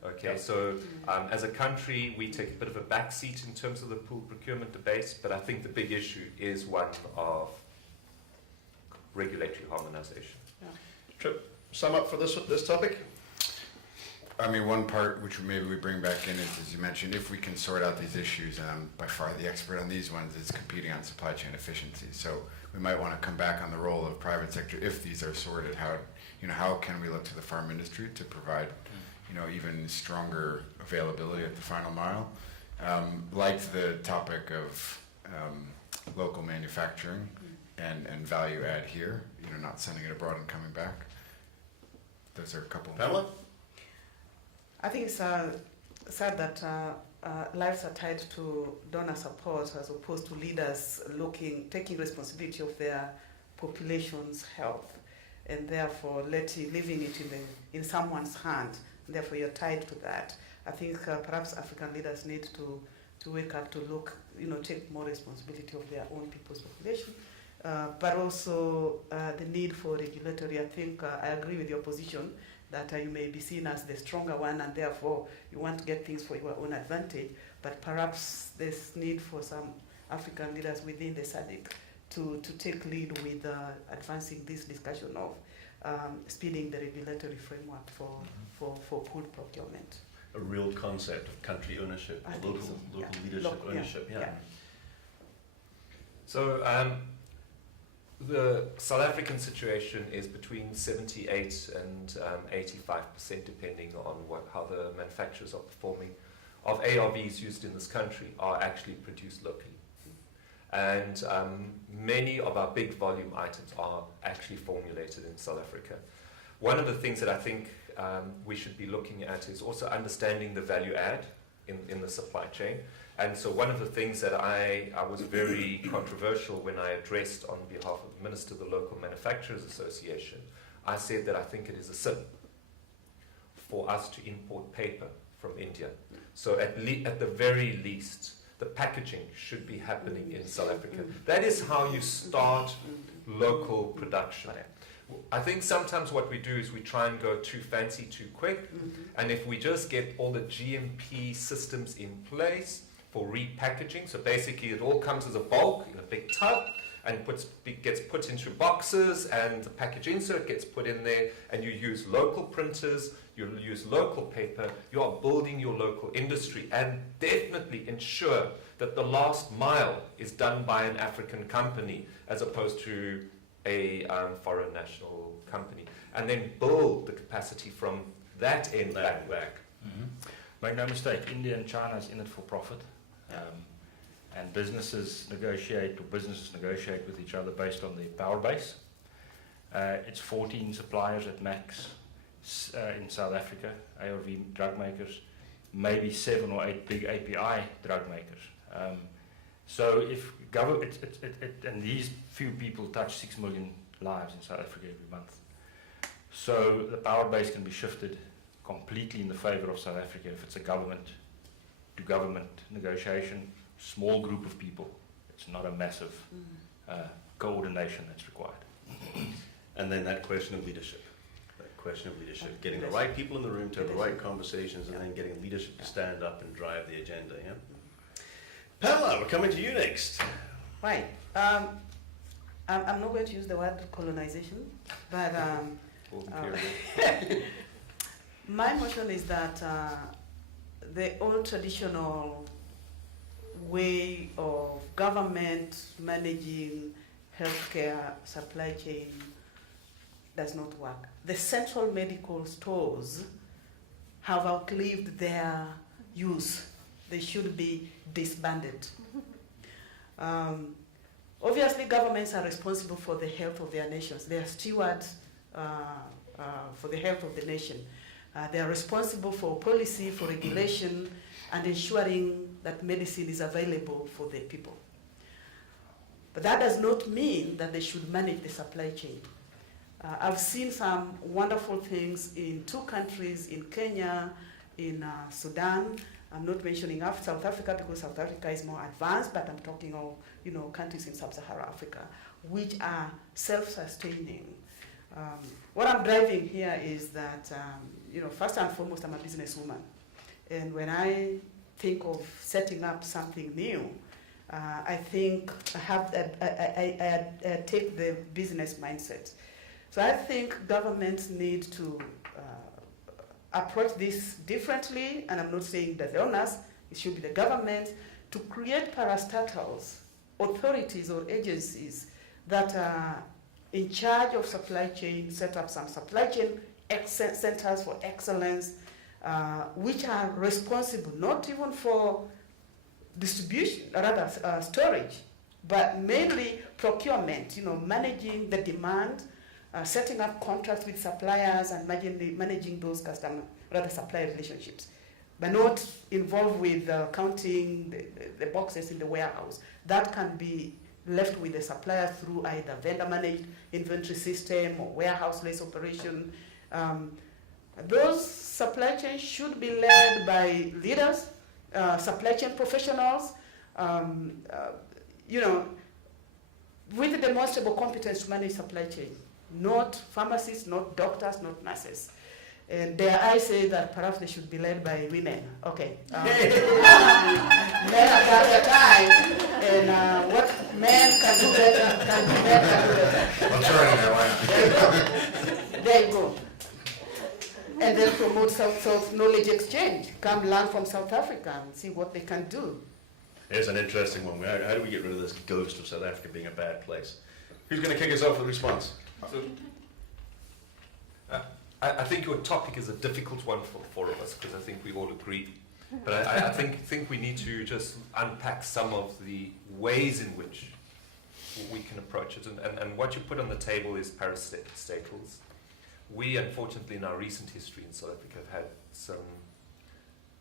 Okay, so as a country, we take a bit of a backseat in terms of the pool procurement debate, but I think the big issue is one of regulatory harmonization. Trip, sum up for this topic? I mean, one part which maybe we bring back in is, as you mentioned, if we can sort out these issues, and I'm by far the expert on these ones, is competing on supply chain efficiency. So we might want to come back on the role of private sector if these are sorted. How can we look to the farm industry to provide, even stronger availability at the final mile? Like the topic of local manufacturing and value add here, not sending it abroad and coming back. Those are a couple. Pamela? I think it's sad that lives are tied to donor support as opposed to leaders taking responsibility of their population's health, and therefore leaving it in someone's hand. And therefore, you're tied to that. I think perhaps African leaders need to wake up to look, take more responsibility of their own people's population, but also the need for regulatory. I think I agree with your position that you may be seen as the stronger one, and therefore you want to get things for your own advantage. But perhaps there's need for some African leaders within the SADC to take lead with advancing this discussion of speeding the regulatory framework for pool procurement. A real concept of country ownership, local leadership ownership. Yeah. So the South African situation is between 78 and 85%, depending on how the manufacturers are performing, of ARVs used in this country are actually produced locally. And many of our big volume items are actually formulated in South Africa. One of the things that I think we should be looking at is also understanding the value add in the supply chain. And so one of the things that I was very controversial when I addressed on behalf of the Minister of the Local Manufacturers Association, I said that I think it is a sin for us to import paper from India. So at the very least, the packaging should be happening in South Africa. That is how you start local production. I think sometimes what we do is we try and go too fancy too quick, and if we just get all the GMP systems in place for repackaging, so basically it all comes as a bulk in a big tub and gets put into boxes, and the package insert gets put in there, and you use local printers, you use local paper, you are building your local industry, and definitely ensure that the last mile is done by an African company as opposed to a foreign national company, and then build the capacity from that end back. Make no mistake, India and China is in it for profit. And businesses negotiate with each other based on their power base. It's 14 suppliers at max in South Africa, ARV drug makers, maybe 7 or 8 big API drug makers. So if government, and these few people touch 6 million lives in South Africa every month. So the power base can be shifted completely in the favor of South Africa if it's a government-to-government negotiation, small group of people. It's not a massive coordination that's required. And then that question of leadership. Getting the right people in the room to have the right conversations, and then getting leadership to stand up and drive the agenda. Yeah. Pamela, we're coming to you next. Right. I'm not going to use the word colonization, but my motion is that the old traditional way of government managing healthcare supply chain does not work. The central medical stores have outlived their use. They should be disbanded. Obviously, governments are responsible for the health of their nations. They are stewards for the health of the nation. They are responsible for policy, for regulation, and ensuring that medicine is available for the people. But that does not mean that they should manage the supply chain. I've seen some wonderful things in 2 countries, in Kenya, in Sudan. I'm not mentioning South Africa because South Africa is more advanced, but I'm talking of countries in sub-Saharan Africa, which are self-sustaining. What I'm driving here is that first and foremost, I'm a businesswoman. And when I think of setting up something new, I think I take the business mindset. So I think governments need to approach this differently, and I'm not saying that the owners, it should be the government, to create parastatals, authorities or agencies that are in charge of supply chain, set up some supply chain centers for excellence, which are responsible not even for distribution, or rather storage, but mainly procurement, managing the demand, setting up contracts with suppliers and managing those supplier relationships, but not involved with counting the boxes in the warehouse. That can be left with the supplier through either vendor-managed inventory system or warehouse-less operation. Those supply chains should be led by leaders, supply chain professionals, with the demonstrable competence to manage supply chain. Not pharmacists, not doctors, not nurses. And dare I say that perhaps they should be led by women. Okay. Men have got the time, and what men can do better, men can do better. I'll try it now, why not? There you go. And then promote South knowledge exchange. Come learn from South Africa and see what they can do. Here's an interesting one. How do we get rid of this ghost of South Africa being a bad place? Who's going to kick us off with a response? So, I think your topic is a difficult one for the four of us, because I think we all agree. But I think we need to just unpack some of the ways in which we can approach it. And what you put on the table is parastatals. We, unfortunately, in our recent history in South Africa, have had some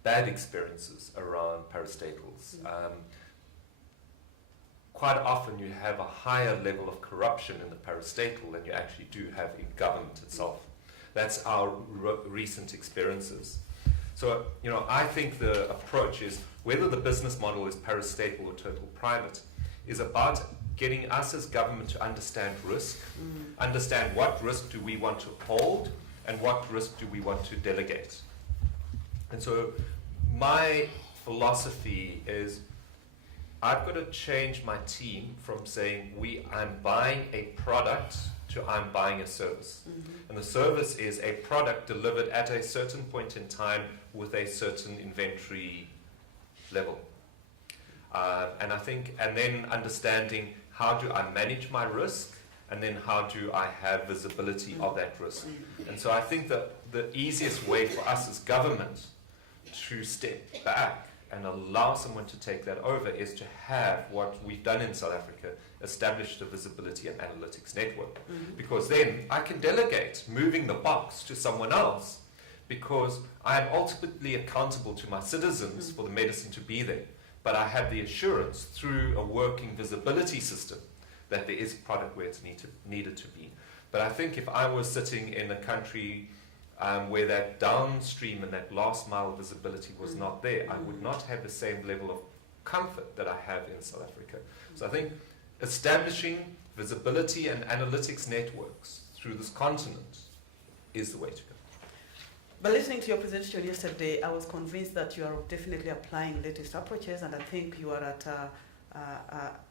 bad experiences around parastatals. Quite often you have a higher level of corruption in the parastatal than you actually do have in government itself. That's our recent experiences. So, I think the approach is, whether the business model is parastatal or total private, is about getting us as government to understand risk, understand what risk do we want to hold, and what risk do we want to delegate. And so my philosophy is, I've got to change my team from saying I'm buying a product to I'm buying a service. And the service is a product delivered at a certain point in time with a certain inventory level. And then understanding, how do I manage my risk, and then how do I have visibility of that risk. And so I think that the easiest way for us as government to step back and allow someone to take that over is to have what we've done in South Africa, established a visibility and analytics network. Because then I can delegate moving the box to someone else, because I am ultimately accountable to my citizens for the medicine to be there. But I have the assurance through a working visibility system that there is product where it's needed to be. But I think if I was sitting in a country where that downstream and that last mile visibility was not there, I would not have the same level of comfort that I have in South Africa. So I think establishing visibility and analytics networks through this continent is the way to go. But listening to your presentation yesterday, I was convinced that you are definitely applying latest approaches, and I think you are at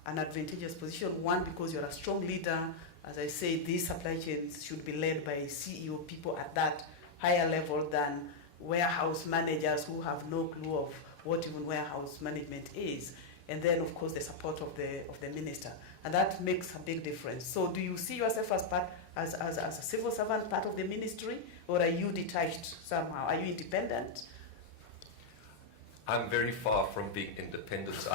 an advantageous position. One, because you're a strong leader. As I say, these supply chains should be led by CEO people at that higher level than warehouse managers who have no clue of what even warehouse management is. And then, of course, the support of the minister. And that makes a big difference. So do you see yourself as a civil servant, part of the ministry, or are you detached somehow? Are you independent? I'm very far from being independent.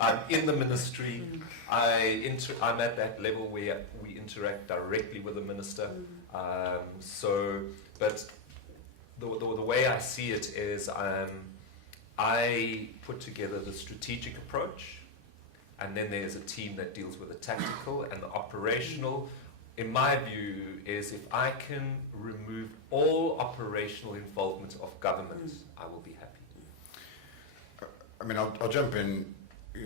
I'm in the ministry. I'm at that level where we interact directly with the minister. But the way I see it is, I put together the strategic approach, and then there's a team that deals with the tactical and the operational. In my view, is if I can remove all operational involvement of government, I will be happy. I mean, I'll jump in.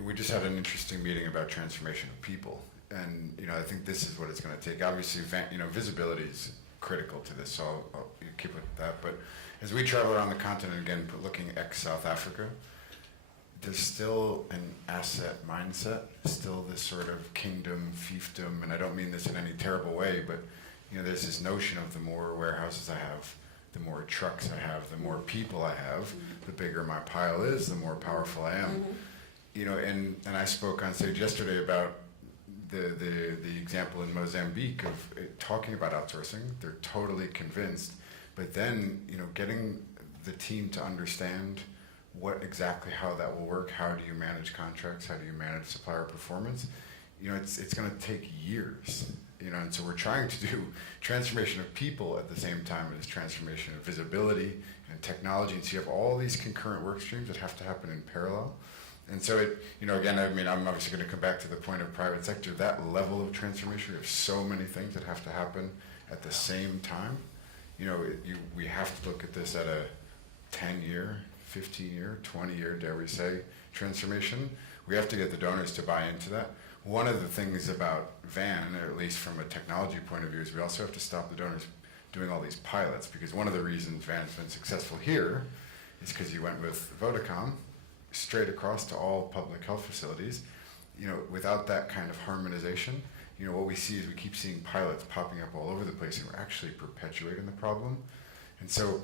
We just had an interesting meeting about transformation of people, and I think this is what it's going to take. Obviously, visibility is critical to this, so I'll keep with that. But as we travel around the continent, again, looking ex-South Africa, there's still an asset mindset, still this sort of kingdom, fiefdom, and I don't mean this in any terrible way, but there's this notion of the more warehouses I have, the more trucks I have, the more people I have, the bigger my pile is, the more powerful I am. And I spoke on stage yesterday about the example in Mozambique of talking about outsourcing. They're totally convinced, but then getting the team to understand how that will work. How do you manage contracts? How do you manage supplier performance? It's going to take years. And so we're trying to do transformation of people at the same time as transformation of visibility and technology. And so you have all these concurrent work streams that have to happen in parallel. And so again, I'm obviously going to come back to the point of private sector. That level of transformation, there's so many things that have to happen at the same time. We have to look at this at a 10-year, 15-year, 20-year, dare we say, transformation. We have to get the donors to buy into that. One of the things about VAN, or at least from a technology point of view, is we also have to stop the donors doing all these pilots, because one of the reasons VAN has been successful here is because you went with Vodacom straight across to all public health facilities. Without that kind of harmonization, what we see is we keep seeing pilots popping up all over the place, and we're actually perpetuating the problem. And so,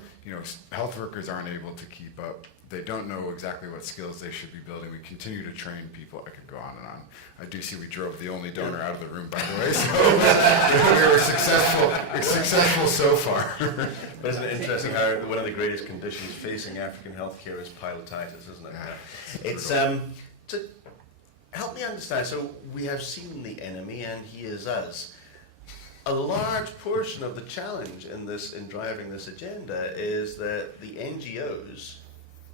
health workers aren't able to keep up. They don't know exactly what skills they should be building. We continue to train people. I could go on and on. I do see we drove the only donor out of the room, by the way, so we were successful so far. But isn't it interesting how one of the greatest conditions facing African healthcare is pilotitis, isn't it? Yeah. It's to help me understand. So we have seen the enemy, and he is us. A large portion of the challenge in driving this agenda is that the NGOs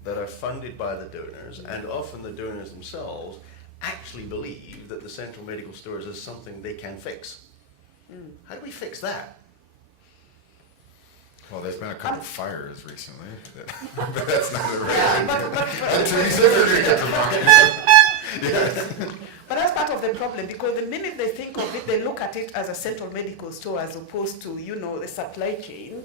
that are funded by the donors, and often the donors themselves, actually believe that the central medical stores is something they can fix. How do we fix that? Well, there's been a couple fires recently, but that's not the right Yeah, And Teresa, we're going to get to mine. Yes. But that's part of the problem, because the minute they think of it, they look at it as a central medical store as opposed to, the supply chain.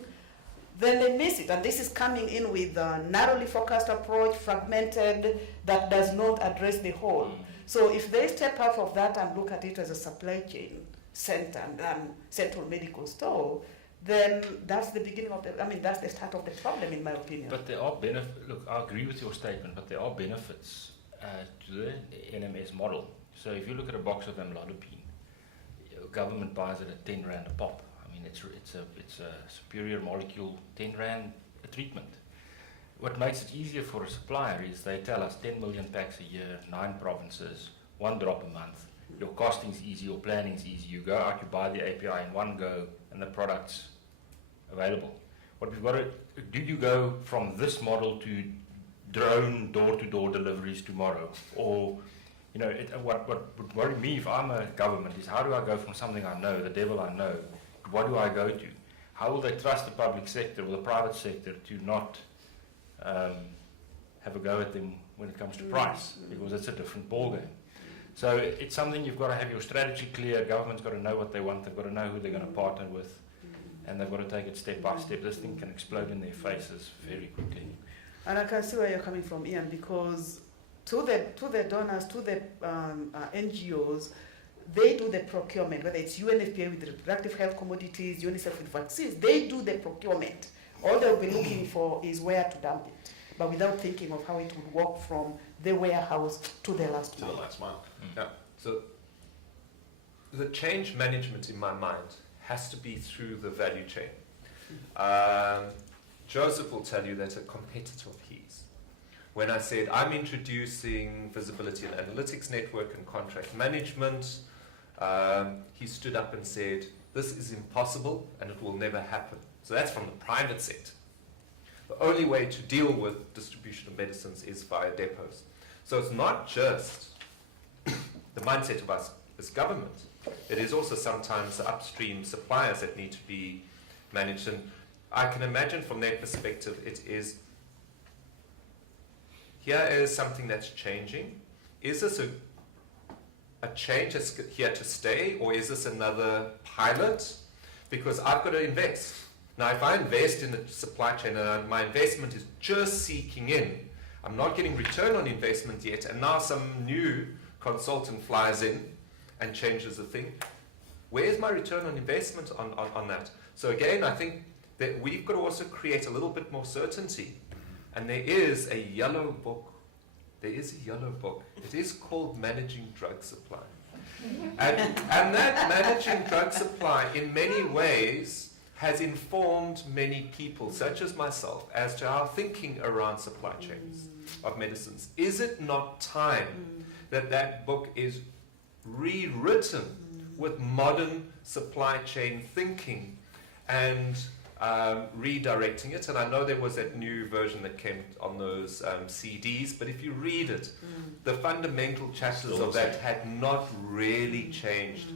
Then they miss it. And this is coming in with a narrowly focused approach, fragmented, that does not address the whole. So if they step out of that and look at it as a supply chain center and central medical store, then that's the beginning of that's the start of the problem, in my opinion. But there are benefits. Look, I agree with your statement, but there are benefits to the NMS model. So if you look at a box of amlodipine, government buys it at 10 Rand a pop. It's a superior molecule, 10 Rand a treatment. What makes it easier for a supplier is they tell us 10 million packs a year, 9 provinces, 1 drop a month. Your costing's easy, your planning's easy. You go out, you buy the API in one go, and the product's available. What we've got to do, you go from this model to drone door-to-door deliveries tomorrow, or what would worry me if I'm a government is how do I go from something I know, the devil I know, what do I go to? How will they trust the public sector or the private sector to not have a go at them when it comes to price? Because it's a different ballgame. So it's something you've got to have your strategy clear. Government's got to know what they want. They've got to know who they're going to partner with, and they've got to take it step by step. This thing can explode in their faces very quickly. And I can see where you're coming from, Ian, because to the donors, to the NGOs, they do the procurement, whether it's UNFPA with reproductive health commodities, UNICEF with vaccines, they do the procurement. All they'll be looking for is where to dump it, but without thinking of how it would walk from the warehouse to the last mile. To the last mile. Yeah. So the change management in my mind has to be through the value chain. Joseph will tell you that's a competitor of his. When I said I'm introducing visibility and analytics network and contract management, he stood up and said, this is impossible and it will never happen. So that's from the private sector. The only way to deal with distribution of medicines is via depots. So it's not just the mindset of us as government. It is also sometimes the upstream suppliers that need to be managed. And I can imagine from their perspective, it is, here is something that's changing. Is this a change that's here to stay, or is this another pilot? because I've got to invest. Now, if I invest in the supply chain and my investment is just seeking in, I'm not getting return on investment yet, and now some new consultant flies in and changes the thing, where's my return on investment on that? So again, I think that we've got to also create a little bit more certainty. And there is a yellow book. There is a yellow book. It is called Managing Drug Supply. And that Managing Drug Supply, in many ways, has informed many people, such as myself, as to our thinking around supply chains of medicines. Is it not time that that book is rewritten with modern supply chain thinking and redirecting it? And I know there was that new version that came on those CDs, but if you read it, the fundamental chapters of that had not really changed.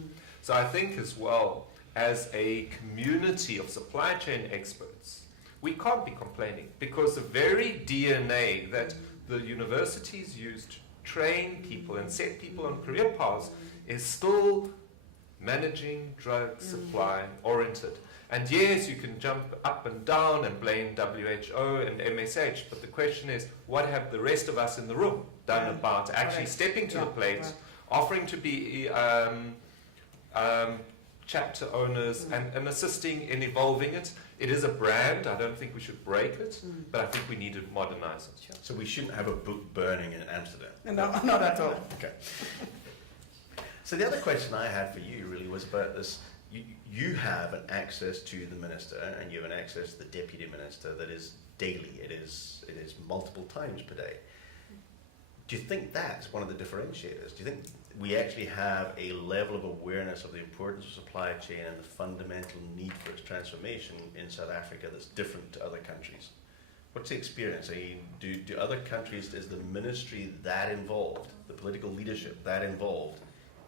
So I think as well, as a community of supply chain experts, we can't be complaining, because the very DNA that the universities use to train people and set people on career paths is still managing drug supply oriented. And yes, you can jump up and down and blame WHO and MSH, but the question is, what have the rest of us in the room done about actually stepping to the plate, offering to be chapter owners and assisting in evolving it? It is a brand. I don't think we should break it, but I think we need to modernize it. So we shouldn't have a book burning in Amsterdam. No, not at all. Okay. So the other question I had for you really was about this. You have an access to the minister, and you have an access to the deputy minister that is daily. It is multiple times per day. Do you think that's one of the differentiators? Do you think we actually have a level of awareness of the importance of supply chain and the fundamental need for its transformation in South Africa that's different to other countries? What's the experience? Do other countries, is the ministry that involved, the political leadership that involved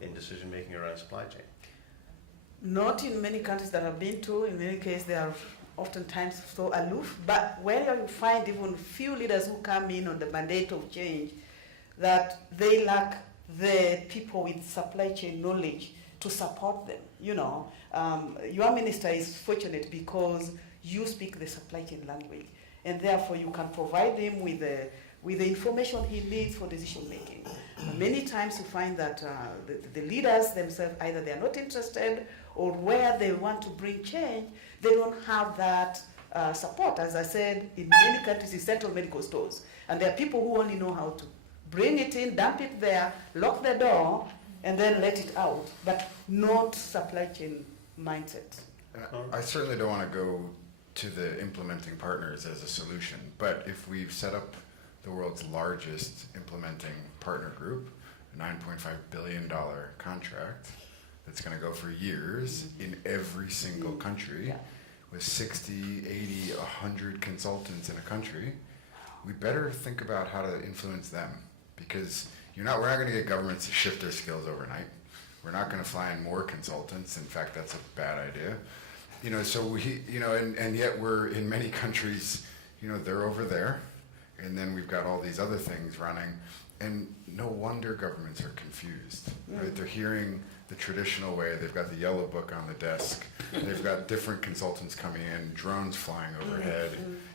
in decision making around supply chain? Not in many countries that I've been to. In many cases, they are oftentimes so aloof. But where you find even few leaders who come in on the mandate of change, that they lack the people with supply chain knowledge to support them. You know, your minister is fortunate because you speak the supply chain language, and therefore you can provide him with the information he needs for decision making. Many times you find that the leaders themselves, either they are not interested, or where they want to bring change, they don't have that support. As I said, in many countries, it's central medical stores, and there are people who only know how to bring it in, dump it there, lock the door, and then let it out, but not supply chain mindset. I certainly don't want to go to the implementing partners as a solution, but if we've set up the world's largest implementing partner group, a $9.5 billion contract that's going to go for years in every single country, with 60, 80, 100 consultants in a country, we better think about how to influence them, because we're not going to get governments to shift their skills overnight. We're not going to fly in more consultants. In fact, that's a bad idea. So we, and yet we're in many countries, they're over there, and then we've got all these other things running, and no wonder governments are confused, right? They're hearing the traditional way. They've got the yellow book on the desk. They've got different consultants coming in, drones flying overhead,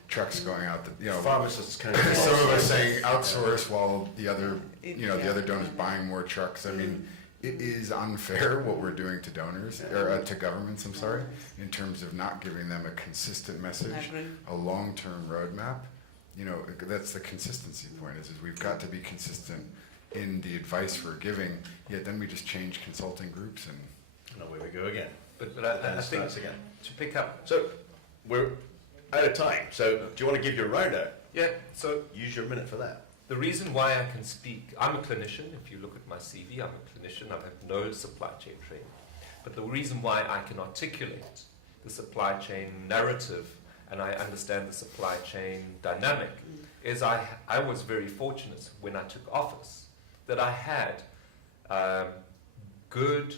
trucks going out. Pharmacists kind of. Some of us saying outsource while the other, the other donors buying more trucks. I mean, it is unfair what we're doing to donors, or to governments, I'm sorry, in terms of not giving them a consistent message, a long-term roadmap. That's the consistency point, is we've got to be consistent in the advice we're giving, yet then we just change consulting groups and away we go again. But I think again. to pick up. So we're out of time. So do you want to give your roundup? Yeah, so Use your minute for that. the reason why I can speak, I'm a clinician. If you look at my CV, I'm a clinician. I have no supply chain training. But the reason why I can articulate the supply chain narrative and I understand the supply chain dynamic is I was very fortunate when I took office that I had good,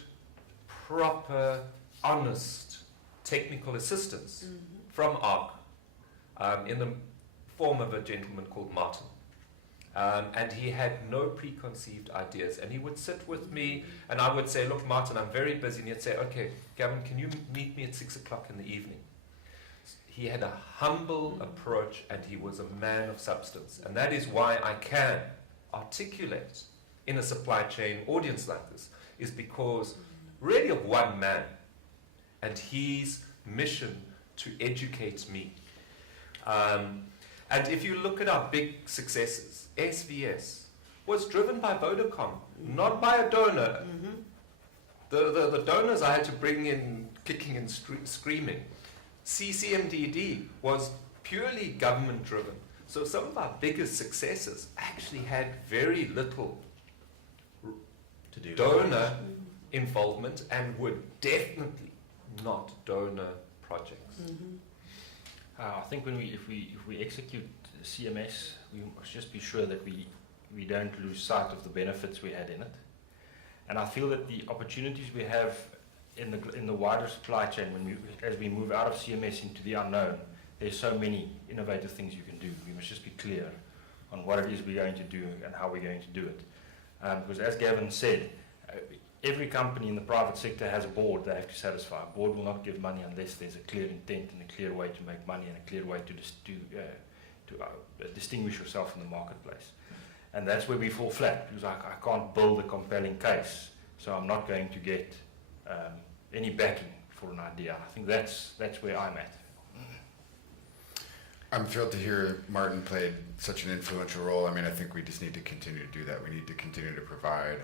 proper, honest technical assistance from ARC in the form of a gentleman called Martin. And he had no preconceived ideas. And he would sit with me, and I would say, look, Martin, I'm very busy. And he'd say, okay, Gavin, can you meet me at 6 o'clock in the evening? He had a humble approach, and he was a man of substance. And that is why I can articulate in a supply chain audience like this, is because really of one man and his mission to educate me. And if you look at our big successes, SVS was driven by Vodacom, not by a donor. The donors I had to bring in kicking and screaming. CCMDD was purely government driven. So some of our biggest successes actually had very little To do donor involvement and were definitely not donor projects. I think if we execute CMS, we must just be sure that we don't lose sight of the benefits we had in it. And I feel that the opportunities we have in the wider supply chain, as we move out of CMS into the unknown, there's so many innovative things you can do. We must just be clear on what it is we're going to do and how we're going to do it. Because as Gavin said, every company in the private sector has a board they have to satisfy. A board will not give money unless there's a clear intent and a clear way to make money and a clear way to distinguish yourself in the marketplace. And that's where we fall flat, because I can't build a compelling case, so I'm not going to get any backing for an idea. I think that's where I'm at. I'm thrilled to hear Martin played such an influential role. I mean, I think we just need to continue to do that. We need to continue to provide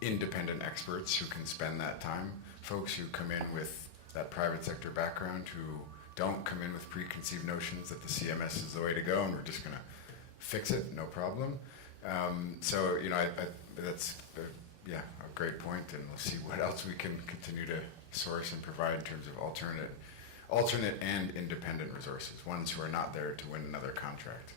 independent experts who can spend that time, folks who come in with that private sector background, who don't come in with preconceived notions that the CMS is the way to go and we're just going to fix it, no problem. So, you know, that's a great point, and we'll see what else we can continue to source and provide in terms of alternate and independent resources, ones who are not there to win another contract.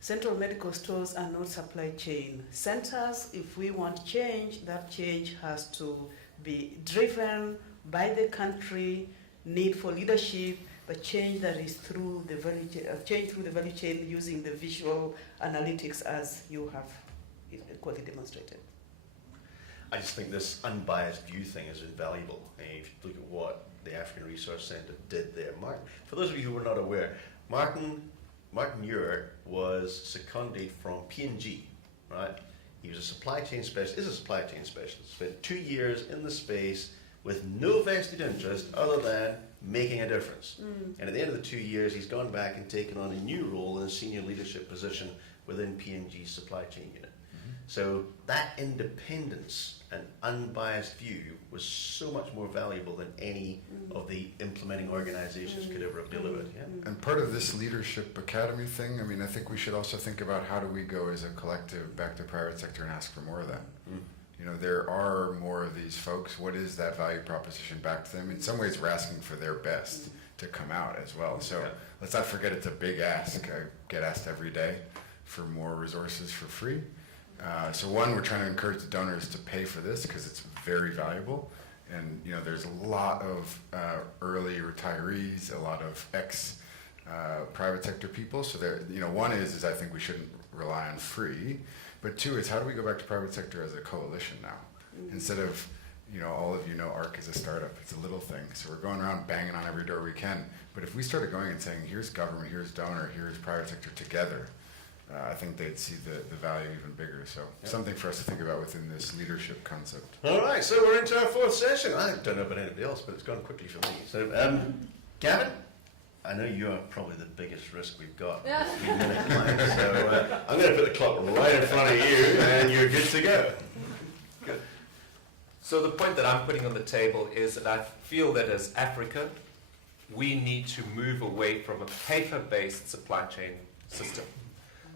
Central medical stores are not supply chain centers. If we want change, that change has to be driven by the country, need for leadership, but change that is through the value chain using the visual analytics as you have equally demonstrated. I just think this unbiased view thing is invaluable. And if you look at what the African Resource Centre did there, for those of you who were not aware, Martin Muir was seconded from P&G, right? He was a supply chain specialist, is a supply chain specialist, spent 2 years in the space with no vested interest other than making a difference. And at the end of the 2 years, he's gone back and taken on a new role in a senior leadership position within P&G's supply chain unit. So that independence and unbiased view was so much more valuable than any of the implementing organizations could ever have delivered. Yeah? And part of this leadership academy thing, I mean, I think we should also think about how do we go as a collective back to private sector and ask for more of that. You know, there are more of these folks. What is that value proposition back to them? In some ways, we're asking for their best to come out as well. So let's not forget it's a big ask. I get asked every day for more resources for free. So one, we're trying to encourage the donors to pay for this because it's very valuable. And, you know, there's a lot of early retirees, a lot of ex-private sector people. So there, you know, one is I think we shouldn't rely on free. But two is how do we go back to private sector as a coalition now? Instead of, you know, all of you know ARC is a startup. It's a little thing. So we're going around banging on every door we can. But if we started going and saying, here's government, here's donor, here's private sector together, I think they'd see the value even bigger. So something for us to think about within this leadership concept. All right, so we're into our fourth session. I don't know about anybody else, but it's gone quickly for me. So, Gavin, I know you're probably the biggest risk we've got. Yeah. 3 minute line, so I'm going to put the clock right in front of you, and you're good to go. Good. So the point that I'm putting on the table is that I feel that as Africa, we need to move away from a paper-based supply chain system.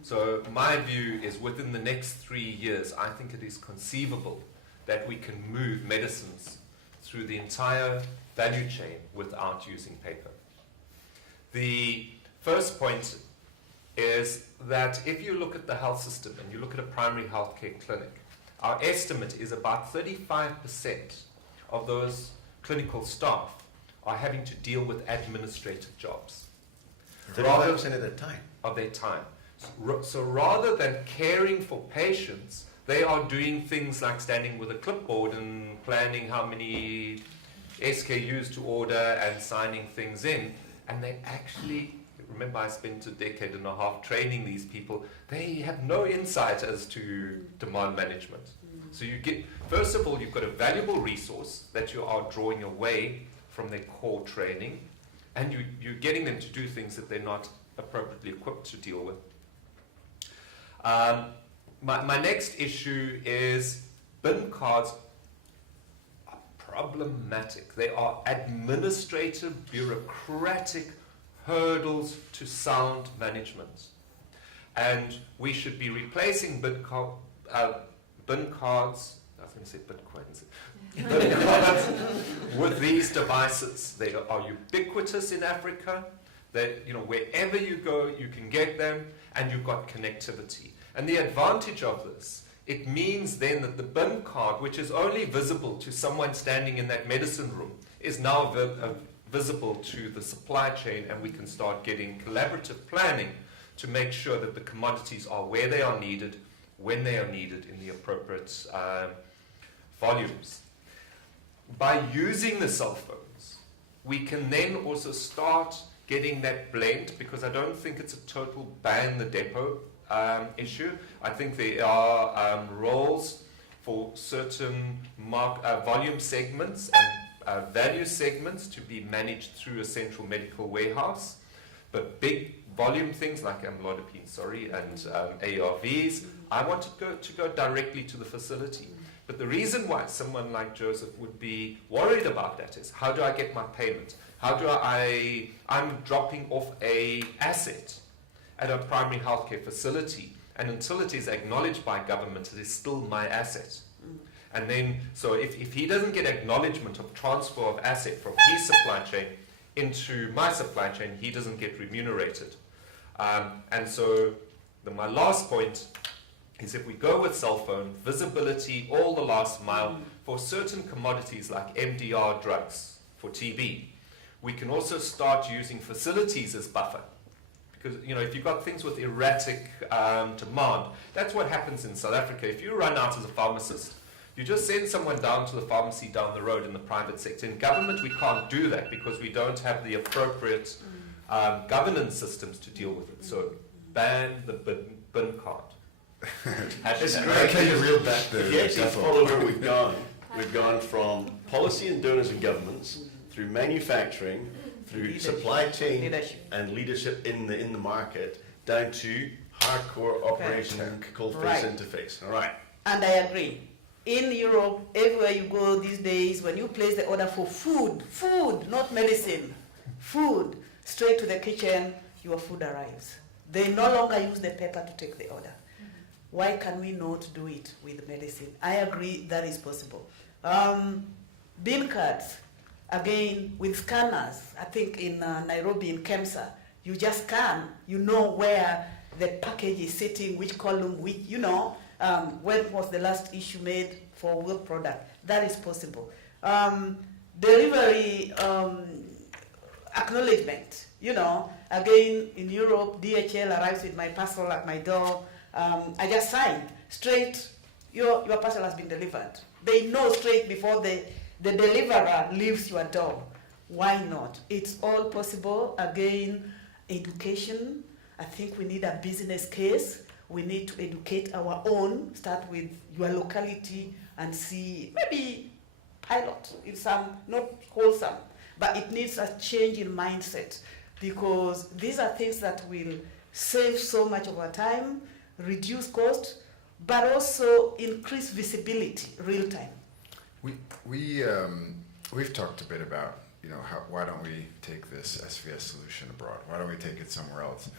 So my view is within the next 3 years, I think it is conceivable that we can move medicines through the entire value chain without using paper. The first point is that if you look at the health system and you look at a primary health care clinic, our estimate is about 35% of those clinical staff are having to deal with administrative jobs. 35% of their time. Of their time. So rather than caring for patients, they are doing things like standing with a clipboard and planning how many SKUs to order and signing things in. And they actually, remember I spent a decade and a half training these people, they have no insight as to demand management. So you get, first of all, you've got a valuable resource that you are drawing away from their core training, and you're getting them to do things that they're not appropriately equipped to deal with. My next issue is bin cards are problematic. They are administrative, bureaucratic hurdles to sound management. And we should be replacing bin cards, I was going to say bitcoins, bin cards with these devices. They are ubiquitous in Africa. That, you know, wherever you go, you can get them, and you've got connectivity. And the advantage of this, it means then that the bin card, which is only visible to someone standing in that medicine room, is now visible to the supply chain, and we can start getting collaborative planning to make sure that the commodities are where they are needed, when they are needed, in the appropriate volumes. By using the cell phones, we can then also start getting that blend, because I don't think it's a total ban the depot issue. I think there are roles for certain volume segments and value segments to be managed through a central medical warehouse, but big volume things like amlodipine, and ARVs, I want to go directly to the facility. But the reason why someone like Joseph would be worried about that is, how do I get my payment? How do I'm dropping off a asset at a primary healthcare facility, and until it is acknowledged by government, it is still my asset. And then, so if he doesn't get acknowledgement of transfer of asset from his supply chain into my supply chain, he doesn't get remunerated. And so my last point is, if we go with cell phone, visibility, all the last mile, for certain commodities like MDR drugs for TB, we can also start using facilities as buffer. Because, you know, if you've got things with erratic demand, that's what happens in South Africa. If you run out as a pharmacist, you just send someone down to the pharmacy down the road in the private sector. In government, we can't do that because we don't have the appropriate governance systems to deal with it. So ban the bin card. It's I great. like how you reeled back If you actually follow where we've gone from policy and donors and governments, through manufacturing, through Leadership. supply chain Leadership. and leadership in the market, down to hardcore operation called face Right. interface. All right. And I agree. In Europe, everywhere you go these days, when you place the order for food, not medicine, food, straight to the kitchen, your food arrives. They no longer use the paper to take the order. Why can we not do it with medicine? I agree that is possible. Bin cards, again, with scanners. I think in Nairobi, in Kemsa, you just scan, you know where the package is sitting, which column, which, you know, when was the last issue made for will product. That is possible. Delivery acknowledgement, you know, again, in Europe, DHL arrives with my parcel at my door. I just sign straight, your parcel has been delivered. They know straight before the deliverer leaves your door. Why not? It's all possible. Again, education. I think we need a business case. We need to educate our own, start with your locality and see, maybe pilot in some, not wholesome, but it needs a change in mindset, because these are things that will save so much of our time, reduce cost, but also increase visibility real time. We've talked a bit about, you know, why don't we take this SVS solution abroad? Why don't we take it somewhere else?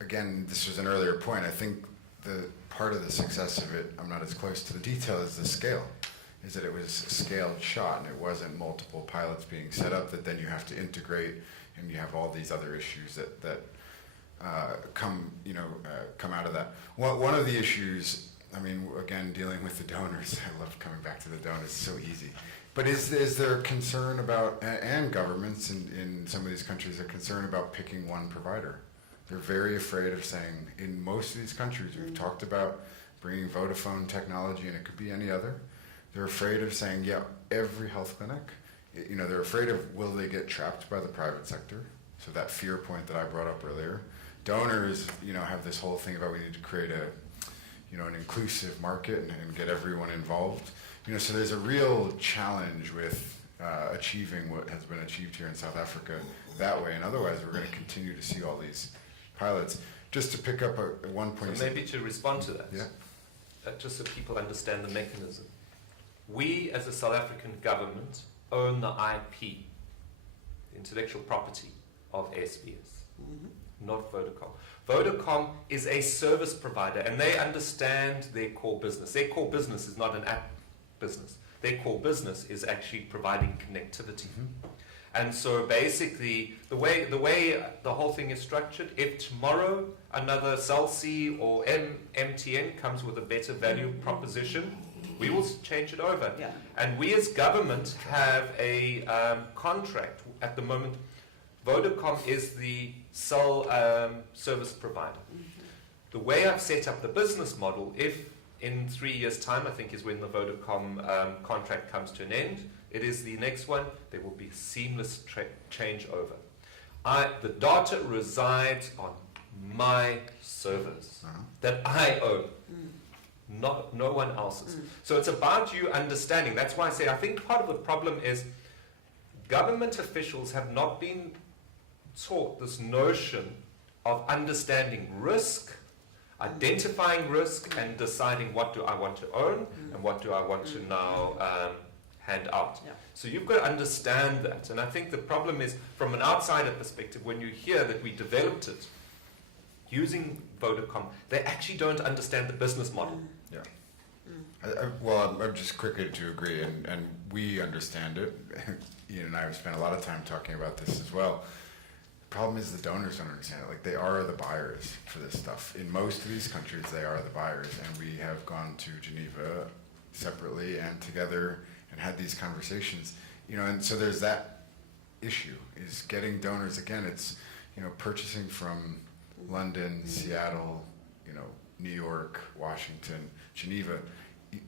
Again, this was an earlier point. I think the part of the success of it, I'm not as close to the detail, is the scale. Is that it was a scaled shot, and it wasn't multiple pilots being set up that then you have to integrate, and you have all these other issues that come out of that. One of the issues, I mean, again, dealing with the donors, I love coming back to the donors, it's so easy. But is there concern about, and governments in some of these countries are concerned about picking one provider? They're very afraid of saying, in most of these countries, we've talked about bringing Vodafone technology, and it could be any other. They're afraid of saying, yeah, every health clinic, they're afraid of, will they get trapped by the private sector? So that fear point that I brought up earlier. Donors, have this whole thing about we need to create an inclusive market and get everyone involved. So there's a real challenge with achieving what has been achieved here in South Africa that way, and otherwise we're going to continue to see all these pilots. Just to pick up one point. So maybe to respond to that, yeah. Just so people understand the mechanism. We, as a South African government, own the IP, intellectual property of SBS, not Vodacom. Vodacom is a service provider, and they understand their core business. Their core business is not an app business. Their core business is actually providing connectivity. And so basically, the way the whole thing is structured, if tomorrow another Cell C or MTN comes with a better value proposition, we will change it over. Yeah. And we as government have a contract at the moment. Vodacom is the sole service provider. The way I've set up the business model, if in 3 years' time, I think is when the Vodacom contract comes to an end, it is the next one, there will be seamless changeover. The data resides on my servers that I own, no one else's. So it's about you understanding. That's why I say I think part of the problem is government officials have not been taught this notion of understanding risk, identifying risk, and deciding what do I want to own and what do I want to now hand out. Yeah. So you've got to understand that. And I think the problem is, from an outsider perspective, when you hear that we developed it using Vodacom, they actually don't understand the business model. Yeah. Well, I'm just quickly to agree, and we understand it. Ian and I have spent a lot of time talking about this as well. The problem is the donors don't understand it. Like, they are the buyers for this stuff. In most of these countries, they are the buyers, and we have gone to Geneva separately and together and had these conversations. And so there's that issue, is getting donors. Again, it's, purchasing from London, Seattle, New York, Washington, Geneva.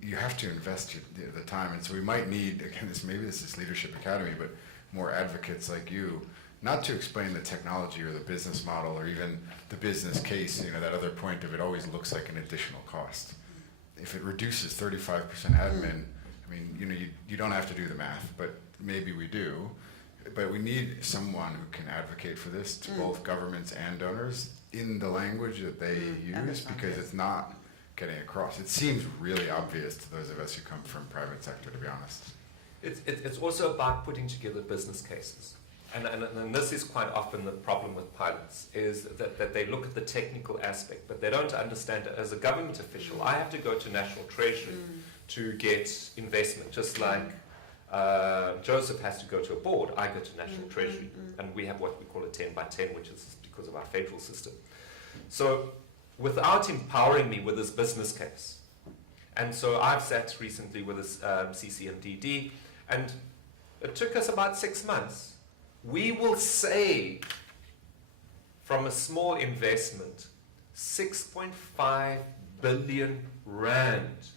You have to invest the time, and so we might need, again, maybe this is Leadership Academy, but more advocates like you, not to explain the technology or the business model or even the business case. That other point of it always looks like an additional cost. If it reduces 35% admin, you don't have to do the math, but maybe we do. But we need someone who can advocate for this to both governments and donors in the language that they use, because it's not getting across. It seems really obvious to those of us who come from private sector, to be honest. It's also about putting together business cases. And this is quite often the problem with pilots, is that they look at the technical aspect, but they don't understand it. As a government official, I have to go to National Treasury to get investment, just like Joseph has to go to a board. I go to National Treasury, and we have what we call a 10 by 10, which is because of our federal system. So without empowering me with this business case, and so I've sat recently with this CCMDD, and it took us about 6 months. We will save from a small investment 6.5 billion rand.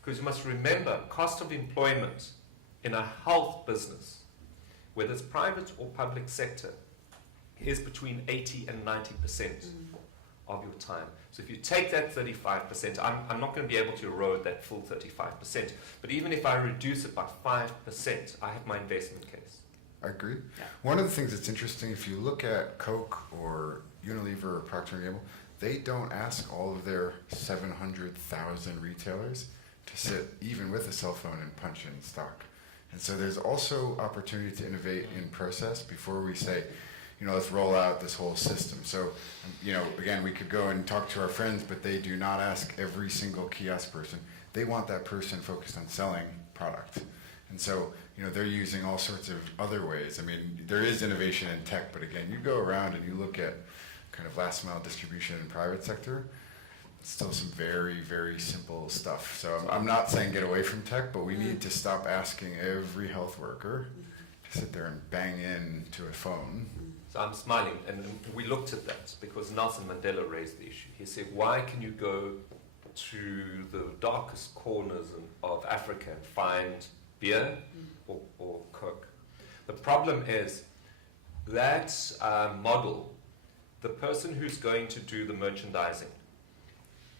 Because you must remember, cost of employment in a health business, whether it's private or public sector, is between 80 and 90% of your time. So if you take that 35%, I'm not going to be able to erode that full 35%. But even if I reduce it by 5%, I have my investment case. I agree. Yeah. One of the things that's interesting, if you look at Coke or Unilever or Procter & Gamble, they don't ask all of their 700,000 retailers to sit even with a cell phone and punch in stock. And so there's also opportunity to innovate in process before we say, let's roll out this whole system. So, again, we could go and talk to our friends, but they do not ask every single kiosk person. They want that person focused on selling product. And so, they're using all sorts of other ways. There is innovation in tech, but again, you go around and you look at kind of last mile distribution in private sector, it's still some very, very simple stuff. So I'm not saying get away from tech, but we need to stop asking every health worker to sit there and bang in to a phone So I'm smiling, and we looked at that because Nelson Mandela raised the issue. He said, why can you go to the darkest corners of Africa and find beer or Coke? The problem is that model, the person who's going to do the merchandising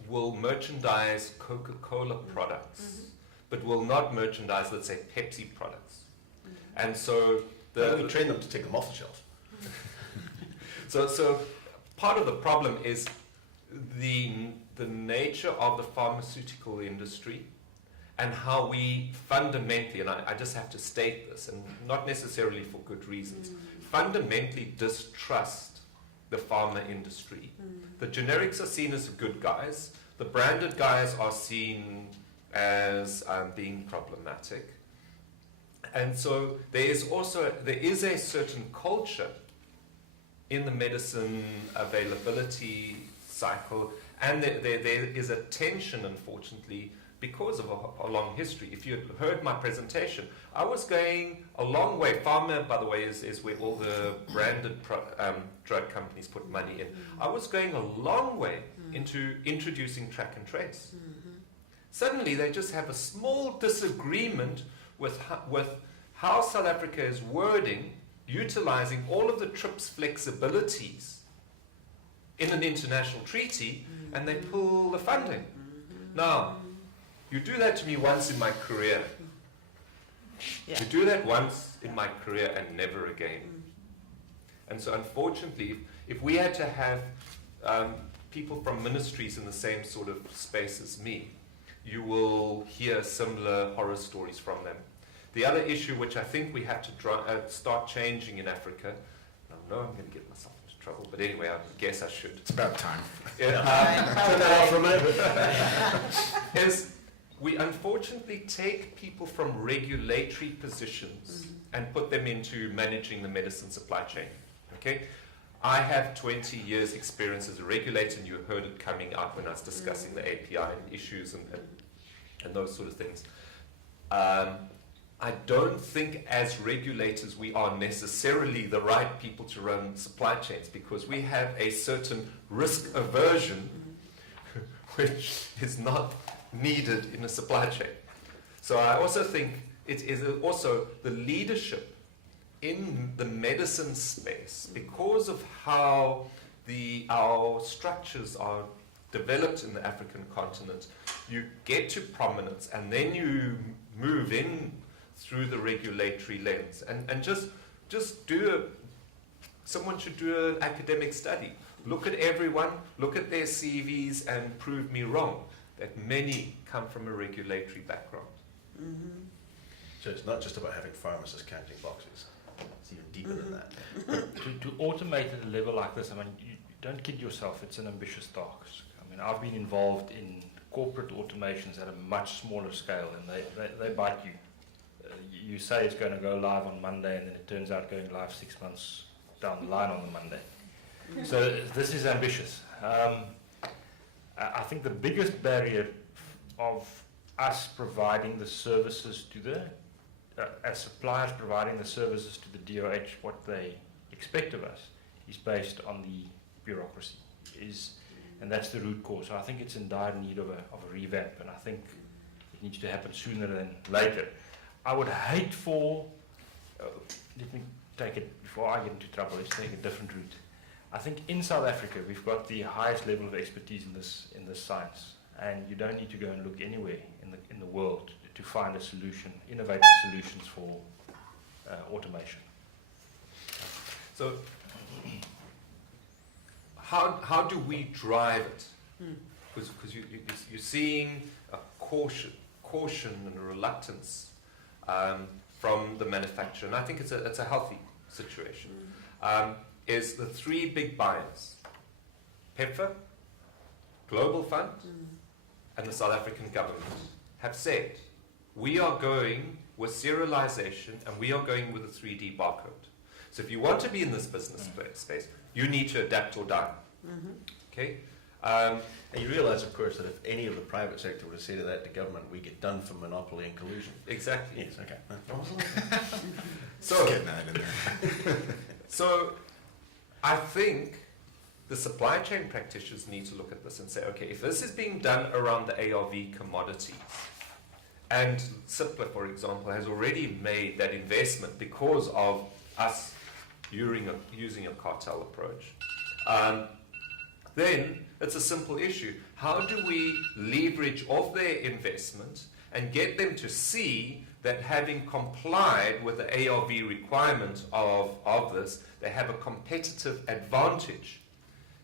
will merchandise Coca-Cola products, but will not merchandise, let's say, Pepsi products. And so we train them to take them off the shelves. So part of the problem is the nature of the pharmaceutical industry and how we fundamentally, and I just have to state this, and not necessarily for good reasons, fundamentally distrust the pharma industry. The generics are seen as good guys. The branded guys are seen as being problematic. And so there is a certain culture in the medicine availability cycle, and there is a tension, unfortunately, because of a long history. If you heard my presentation, I was going a long way. Pharma, by the way, is where all the branded drug companies put money in. I was going a long way into introducing track and trace. Suddenly, they just have a small disagreement with how South Africa is wording, utilizing all of the TRIPS flexibilities in an international treaty, and they pull the funding. Now, you do that to me once in my career. Yeah. You do that once in my career and never again. And so unfortunately, if we had to have people from ministries in the same sort of space as me, you will hear similar horror stories from them. The other issue which I think we have to start changing in Africa, I know I'm going to get myself into trouble, but anyway, I guess I should. It's about time. Turn that off for a minute. Is we unfortunately take people from regulatory positions and put them into managing the medicine supply chain. Okay? I have 20 years experience as a regulator, and you heard it coming up when I was discussing the API issues and those sort of things. I don't think as regulators we are necessarily the right people to run supply chains, because we have a certain risk aversion which is not needed in a supply chain. So I also think it is also the leadership in the medicine space, because of how our structures are developed in the African continent. You get to prominence and then you move in through the regulatory lens, and just someone should do an academic study. Look at everyone, look at their CVs, and prove me wrong that many come from a regulatory background. So it's not just about having pharmacists counting boxes. It's even deeper than that. To automate at a level like this, I mean, you don't kid yourself, it's an ambitious task. I mean, I've been involved in corporate automations at a much smaller scale, and they bite you. You say it's going to go live on Monday, and then it turns out going live 6 months down the line on the Monday. So this is ambitious. I think the biggest barrier of us providing the services to the, as suppliers providing the services to the DOH, what they expect of us, is based on the bureaucracy. And that's the root cause. So I think it's in dire need of a revamp, and I think it needs to happen sooner than later. I would hate for, let me take it, before I get into trouble, let's take a different route. I think in South Africa we've got the highest level of expertise in this science, and you don't need to go and look anywhere in the world to find a solution, innovative solutions for automation. So how do we drive it? Because you're seeing a caution and a reluctance from the manufacturer, and I think it's a healthy situation. Is the three big buyers, PEPFAR, Global Fund, and the South African government, have said, we are going with serialization and we are going with a 3D barcode. So if you want to be in this business space, you need to adapt or die. Okay? And you realise, of course, that if any of the private sector were to say to that to government, we get done for monopoly and collusion. Exactly. Yes, okay. So getting that in there. So I think the supply chain practitioners need to look at this and say, okay, if this is being done around the ARV commodities, and Cipla, for example, has already made that investment because of us using a cartel approach, then it's a simple issue. How do we leverage off their investment and get them to see that having complied with the ARV requirement of this, they have a competitive advantage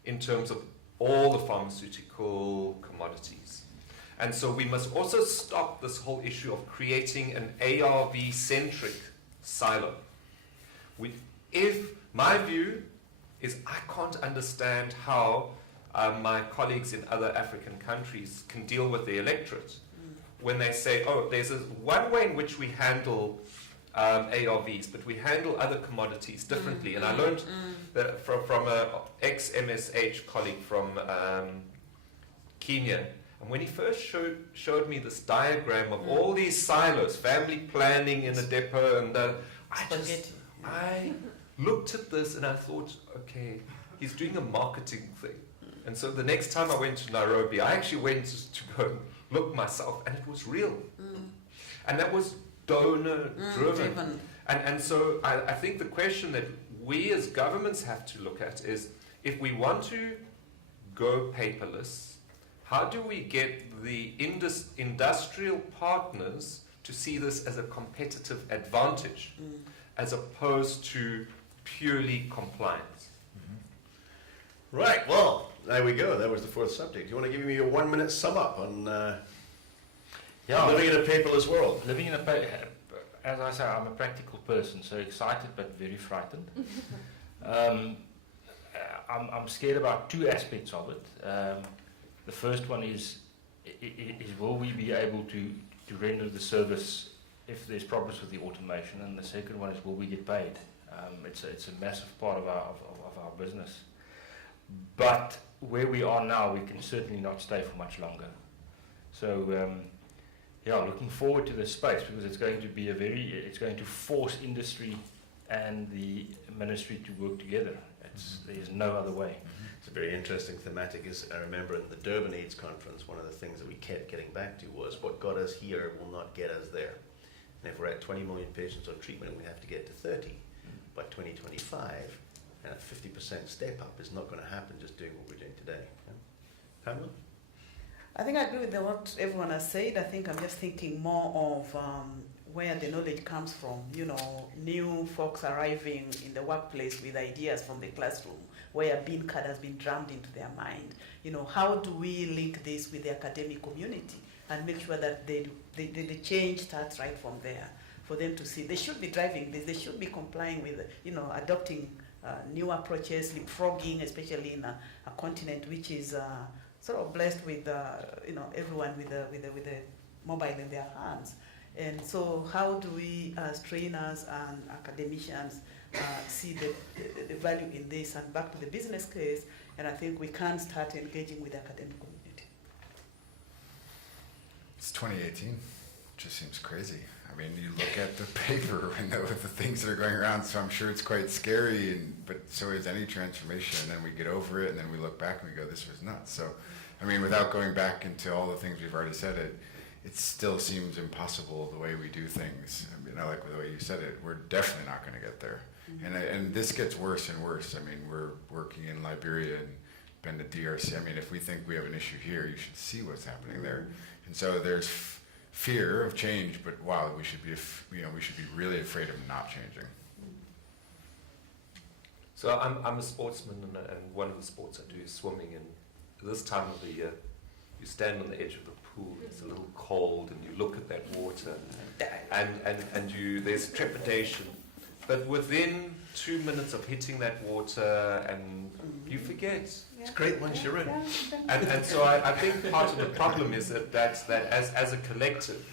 in terms of all the pharmaceutical commodities. And so we must also stop this whole issue of creating an ARV-centric silo. My view is I can't understand how my colleagues in other African countries can deal with the electorate when they say, oh, there's one way in which we handle ARVs, but we handle other commodities differently. And I learned that from an ex-MSH colleague from Kenya. And when he first showed me this diagram of all these silos, family planning in a depot, and I looked at this and I thought, okay, he's doing a marketing thing. And so the next time I went to Nairobi, I actually went to go and look myself, and it was real. And that was donor-driven. And so I think the question that we as governments have to look at is, if we want to go paperless, how do we get the industrial partners to see this as a competitive advantage as opposed to purely compliance? Right, well, there we go. That was the fourth subject. Do you want to give me a 1 minute sum up on living in a paperless world? Living in as I say, I'm a practical person, so excited but very frightened. I'm scared about two aspects of it. The first one is will we be able to render the service if there's problems with the automation, and the second one is will we get paid? It's a massive part of our business. But where we are now, we can certainly not stay for much longer. So, looking forward to this space, because it's going to force industry and the ministry to work together. There's no other way. It's a very interesting thematic. I remember at the Durban AIDS conference, one of the things that we kept getting back to was what got us here will not get us there. And if we're at 20 million patients on treatment, we have to get to 30 by 2025. And a 50% step up is not going to happen just doing what we're doing today. Yeah? Pamela? I think I agree with what everyone has said. I think I'm just thinking more of where the knowledge comes from. New folks arriving in the workplace with ideas from the classroom, where a bean card has been drummed into their mind. How do we link this with the academic community and make sure that the change starts right from there, for them to see they should be driving this, they should be complying with, adopting new approaches, leapfrogging, especially in a continent which is sort of blessed with, everyone with a mobile in their hands. And so how do we, as trainers and academicians, see the value in this? And back to the business case, and I think we can start engaging with the academic community. It's 2018. Just seems crazy. I mean, you look at the paper and the things that are going around, so I'm sure it's quite scary, but so is any transformation, and then we get over it, and then we look back and we go, this was nuts. So, I mean, without going back into all the things we've already said, it still seems impossible the way we do things. I mean, I like the way you said it. We're definitely not going to get there. And this gets worse and worse. I mean, we're working in Liberia and been to DRC. I mean, if we think we have an issue here, you should see what's happening there. And so there's fear of change, but wow, we should be really afraid of not changing. So I'm a sportsman, and one of the sports I do is swimming. And this time of the year, you stand on the edge of the pool. It's a little cold, and you look at that water, and there's trepidation. But within 2 minutes of hitting that water, and you forget. It's great once you're in. And so I think part of the problem is that as a collective,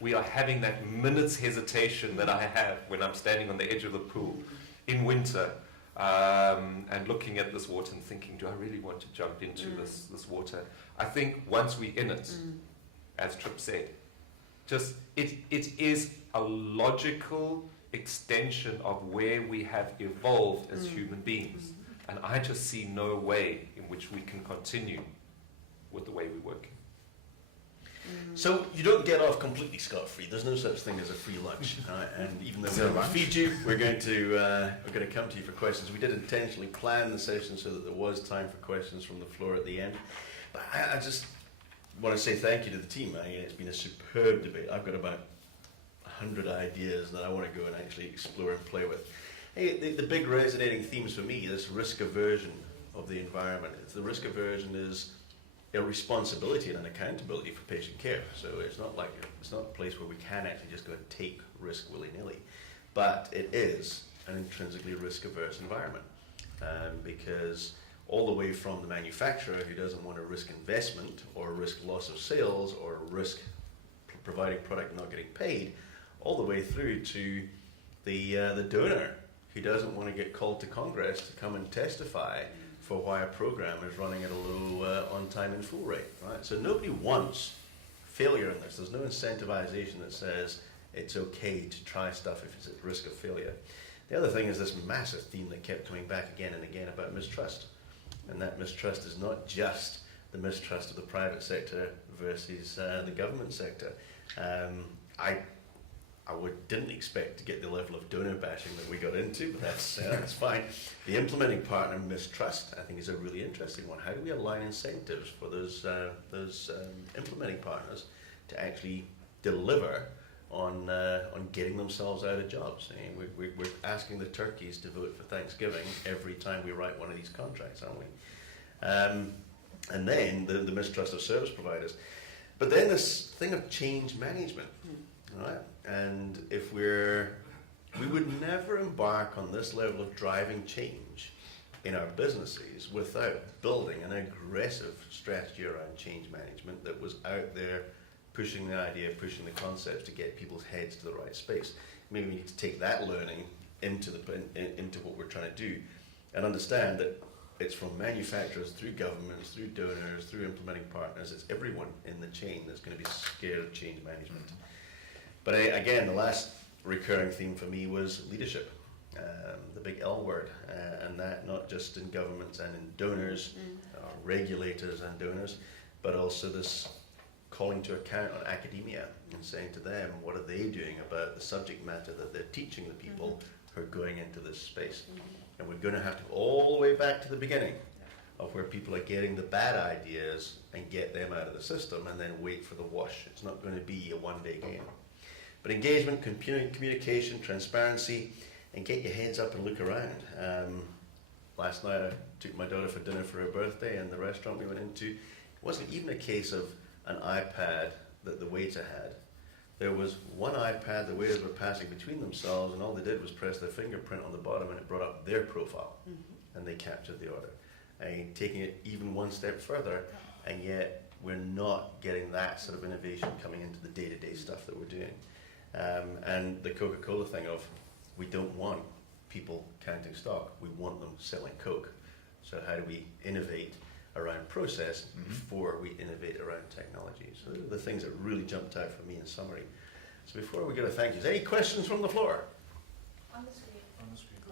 we are having that minute's hesitation that I have when I'm standing on the edge of the pool in winter, and looking at this water and thinking, do I really want to jump into this water? I think once we're in it, as Tripp said, just it is a logical extension of where we have evolved as human beings. And I just see no way in which we can continue with the way we're working. So you don't get off completely scot-free. There's no such thing as a free lunch. And even though Is we there don't lunch? feed you, we're going to come to you for questions. We did intentionally plan the session so that there was time for questions from the floor at the end. But I just want to say thank you to the team. It's been a superb debate. I've got about 100 ideas that I want to go and actually explore and play with. Hey, the big resonating themes for me, this risk aversion of the environment. The risk aversion is a responsibility and an accountability for patient care. So it's not a place where we can actually just go and take risk willy-nilly, but it is an intrinsically risk-averse environment, because all the way from the manufacturer who doesn't want to risk investment or risk loss of sales or risk providing product and not getting paid, all the way through to the donor who doesn't want to get called to Congress to come and testify for why a program is running at a low on-time and full rate, right? So nobody wants failure in this. There's no incentivization that says it's okay to try stuff if it's at risk of failure. The other thing is this massive theme that kept coming back again and again about mistrust. And that mistrust is not just the mistrust of the private sector versus the government sector. I didn't expect to get the level of donor bashing that we got into, but that's fine. The implementing partner mistrust, I think, is a really interesting one. How do we align incentives for those implementing partners to actually deliver on getting themselves out of jobs? We're asking the turkeys to vote for Thanksgiving every time we write one of these contracts, aren't we? And then the mistrust of service providers. But then this thing of change management, right? And if we would never embark on this level of driving change in our businesses without building an aggressive strategy around change management that was out there pushing the idea, pushing the concepts to get people's heads to the right space. Maybe we need to take that learning into what we're trying to do and understand that it's from manufacturers through governments, through donors, through implementing partners. It's everyone in the chain that's going to be scared of change management. But again, the last recurring theme for me was leadership, the big L word, and that not just in governments and in donors, regulators and donors, but also this calling to account on academia and saying to them, what are they doing about the subject matter that they're teaching the people who are going into this space? And we're going to have to go all the way back to the beginning of where people are getting the bad ideas and get them out of the system and then wait for the wash. It's not going to be a one-day game. But engagement, communication, transparency, and get your heads up and look around. Last night I took my daughter for dinner for her birthday, and the restaurant we went into, it wasn't even a case of an iPad that the waiter had. There was one iPad the waiters were passing between themselves, and all they did was press their fingerprint on the bottom and it brought up their profile, and they captured the order. And taking it even one step further, and yet we're not getting that sort of innovation coming into the day-to-day stuff that we're doing. And the Coca-Cola thing of, we don't want people counting stock, we want them selling Coke. So how do we innovate around process before we innovate around technology? So those are the things that really jumped out for me in summary. So before we go to thank yous, any questions from the floor? On the screen.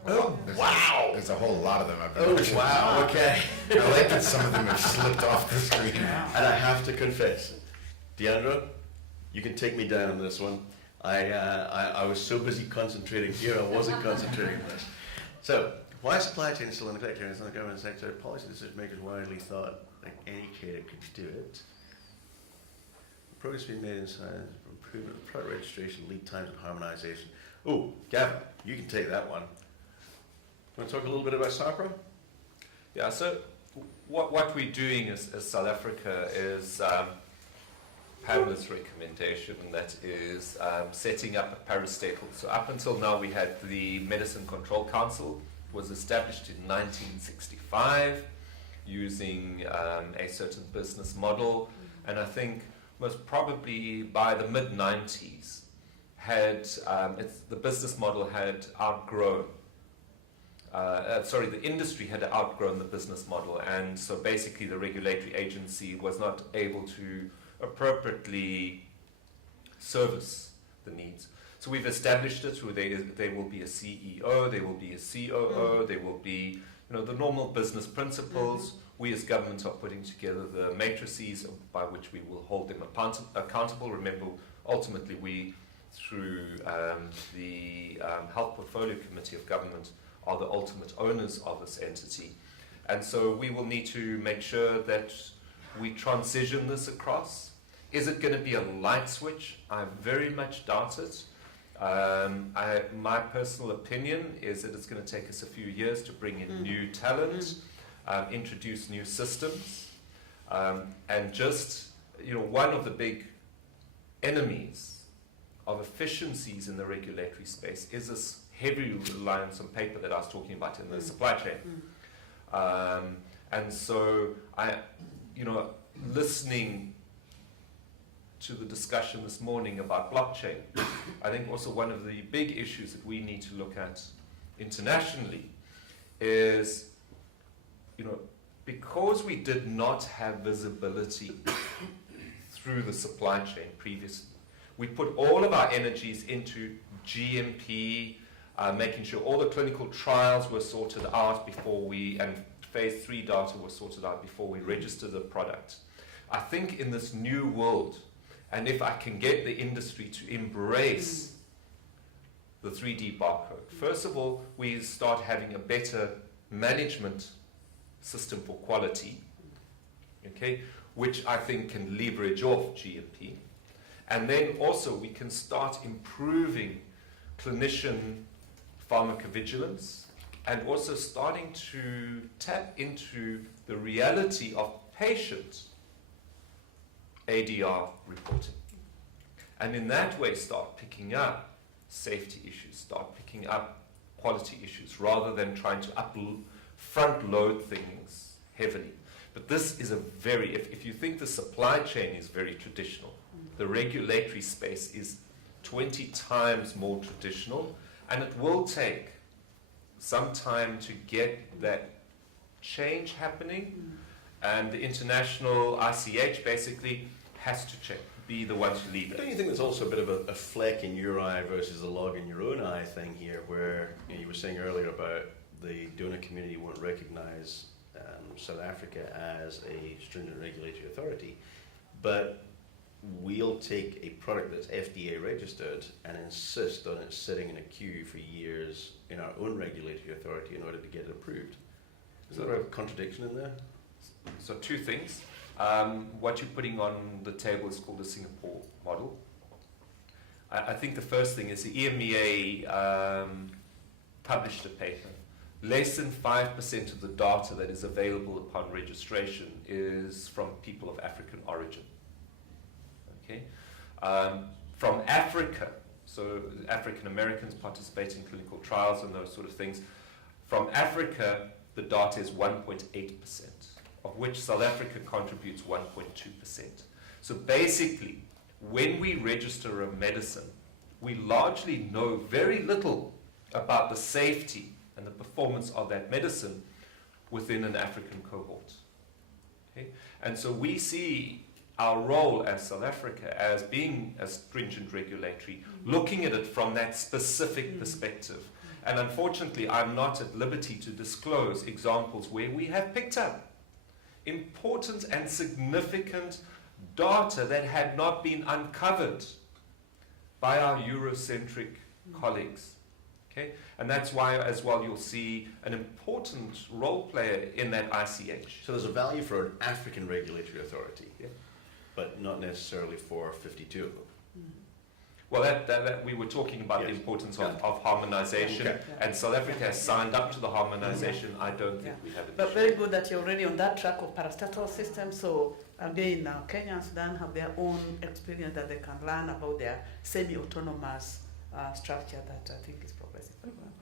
Oh, wow! There's a whole lot of them. I've been Oh, watching. wow, okay. I like that some of them have slipped off the screen. And I have to confess, Deandra, you can take me down on this one. I was so busy concentrating here, I wasn't concentrating on this. So, why supply chain is still in effect here in the government sector? Policy decision makers widely thought that any trader could do it. Progress being made in science, improvement of product registration, lead times, and harmonization. Oh, Gavin, you can take that one. Want to talk a little bit about SAPRA? Yeah, so what we're doing as South Africa is Pamela's recommendation, and that is setting up a parastatal. So up until now we had the Medicine Control Council, was established in 1965 using a certain business model, and I think most probably by the mid-90s the business model had outgrown the industry had outgrown the business model, and so basically the regulatory agency was not able to appropriately service the needs. So we've established it where there will be a CEO, there will be a COO, there will be the normal business principles. We as government are putting together the matrices by which we will hold them accountable. Remember, ultimately we, through the Health Portfolio Committee of Government, are the ultimate owners of this entity. And so we will need to make sure that we transition this across. Is it going to be a light switch? I very much doubt it. My personal opinion is that it's going to take us a few years to bring in new talent, introduce new systems, and just, one of the big enemies of efficiencies in the regulatory space is this heavy reliance on paper that I was talking about in the supply chain. And so listening to the discussion this morning about blockchain, I think also one of the big issues that we need to look at internationally is, because we did not have visibility through the supply chain previously, we put all of our energies into GMP, making sure all the clinical trials were sorted out and phase 3 data was sorted out before we registered the product. I think in this new world, and if I can get the industry to embrace the 3D barcode, first of all, we start having a better management system for quality, which I think can leverage off GMP. And then also we can start improving clinician pharmacovigilance and also starting to tap into the reality of patient ADR reporting. And in that way start picking up safety issues, start picking up quality issues, rather than trying to front load things heavily. But this is if you think the supply chain is very traditional, the regulatory space is 20 times more traditional, and it will take some time to get that change happening, and the international ICH basically has to be the one to lead it. Don't you think there's also a bit of a fleck in your eye versus a log in your own eye thing here, where you were saying earlier about the donor community won't recognise South Africa as a stringent regulatory authority, but we'll take a product that's FDA registered and insist on it sitting in a queue for years in our own regulatory authority in order to get it approved. Is there a contradiction in there? So two things. What you're putting on the table is called the Singapore model. I think the first thing is the EMEA published a paper. Less than 5% of the data that is available upon registration is from people of African origin. Okay? From Africa, so African Americans participate in clinical trials and those sort of things. From Africa, the data is 1.8%, of which South Africa contributes 1.2%. So basically, when we register a medicine, we largely know very little about the safety and the performance of that medicine within an African cohort. Okay? And so we see our role as South Africa as being a stringent regulatory, looking at it from that specific perspective. And unfortunately, I'm not at liberty to disclose examples where we have picked up important and significant data that had not been uncovered by our Eurocentric colleagues. Okay? And that's why, as well, you'll see an important role player in that ICH. So there's a value for an African regulatory authority, but not necessarily for 52 of them. Well, that we were talking about the importance of harmonization, and South Africa has signed up to the harmonization. I don't think we have it. But very good that you're already on that track of parastatal system. So again, Kenya and Sudan have their own experience that they can learn about their semi-autonomous structure that I think is progressing very well.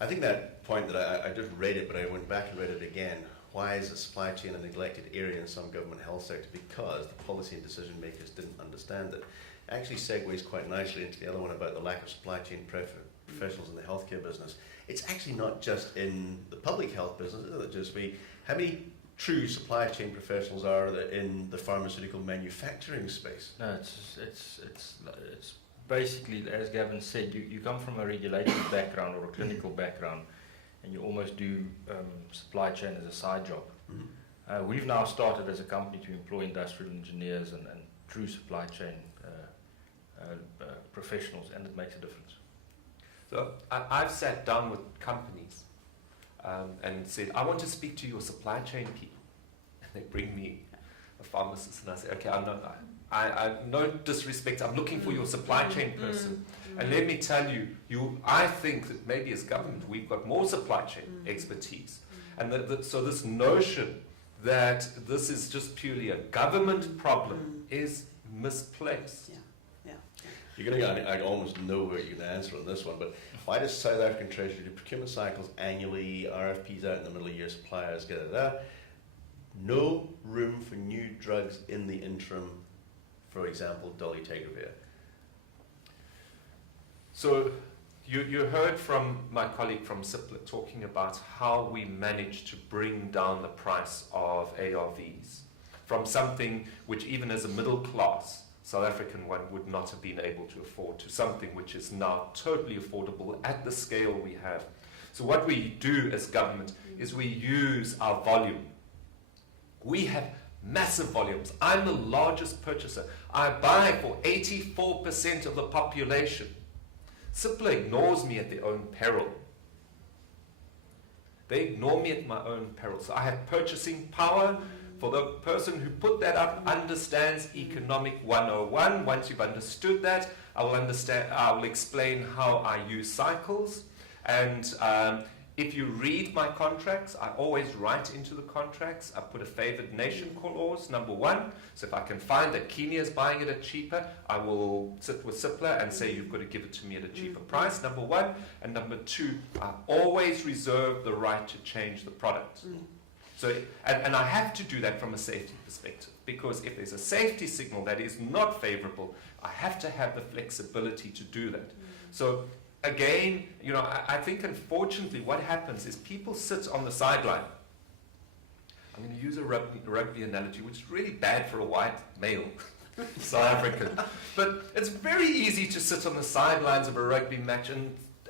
I think that point that I just read it, but I went back and read it again. Why is the supply chain a neglected area in some government health sector? Because the policy and decision makers didn't understand it. Actually segues quite nicely into the other one about the lack of supply chain professionals in the healthcare business. It's actually not just in the public health business, is it? How many true supply chain professionals are there in the pharmaceutical manufacturing space? No, it's basically, as Gavin said, you come from a regulatory background or a clinical background, and you almost do supply chain as a side job. Mhm. We've now started as a company to employ industrial engineers and true supply chain professionals, and it makes a difference. So I've sat down with companies and said, I want to speak to your supply chain people. And they bring me a pharmacist, and I say, okay, I no disrespect, I'm looking for your supply chain person. And let me tell you, I think that maybe as government we've got more supply chain expertise. And so this notion that this is just purely a government problem is misplaced. You're going to, I almost know where you're going to answer on this one, but why does South African Treasury do procurement cycles annually, RFPs out in the middle of year, suppliers, no room for new drugs in the interim, for example, dolutegravir? So you heard from my colleague from CIPLA talking about how we managed to bring down the price of ARVs from something which even as a middle class South African one would not have been able to afford to something which is now totally affordable at the scale we have. So what we do as government is we use our volume. We have massive volumes. I'm the largest purchaser. I buy for 84% of the population. CIPLA ignores me at their own peril. They ignore me at my own peril. So I have purchasing power. For the person who put that up understands economic 101. Once you've understood that, I will explain how I use cycles. And if you read my contracts, I always write into the contracts, I put a favored nation clause, number one. So if I can find that Kenya is buying it at cheaper, I will sit with CIPLA and say you've got to give it to me at a cheaper price, number one. And number two, I always reserve the right to change the product. So, and I have to do that from a safety perspective, because if there's a safety signal that is not favorable, I have to have the flexibility to do that. So again, I think unfortunately what happens is people sit on the sideline. I'm going to use a rugby analogy, which is really bad for a white male South African. But it's very easy to sit on the sidelines of a rugby match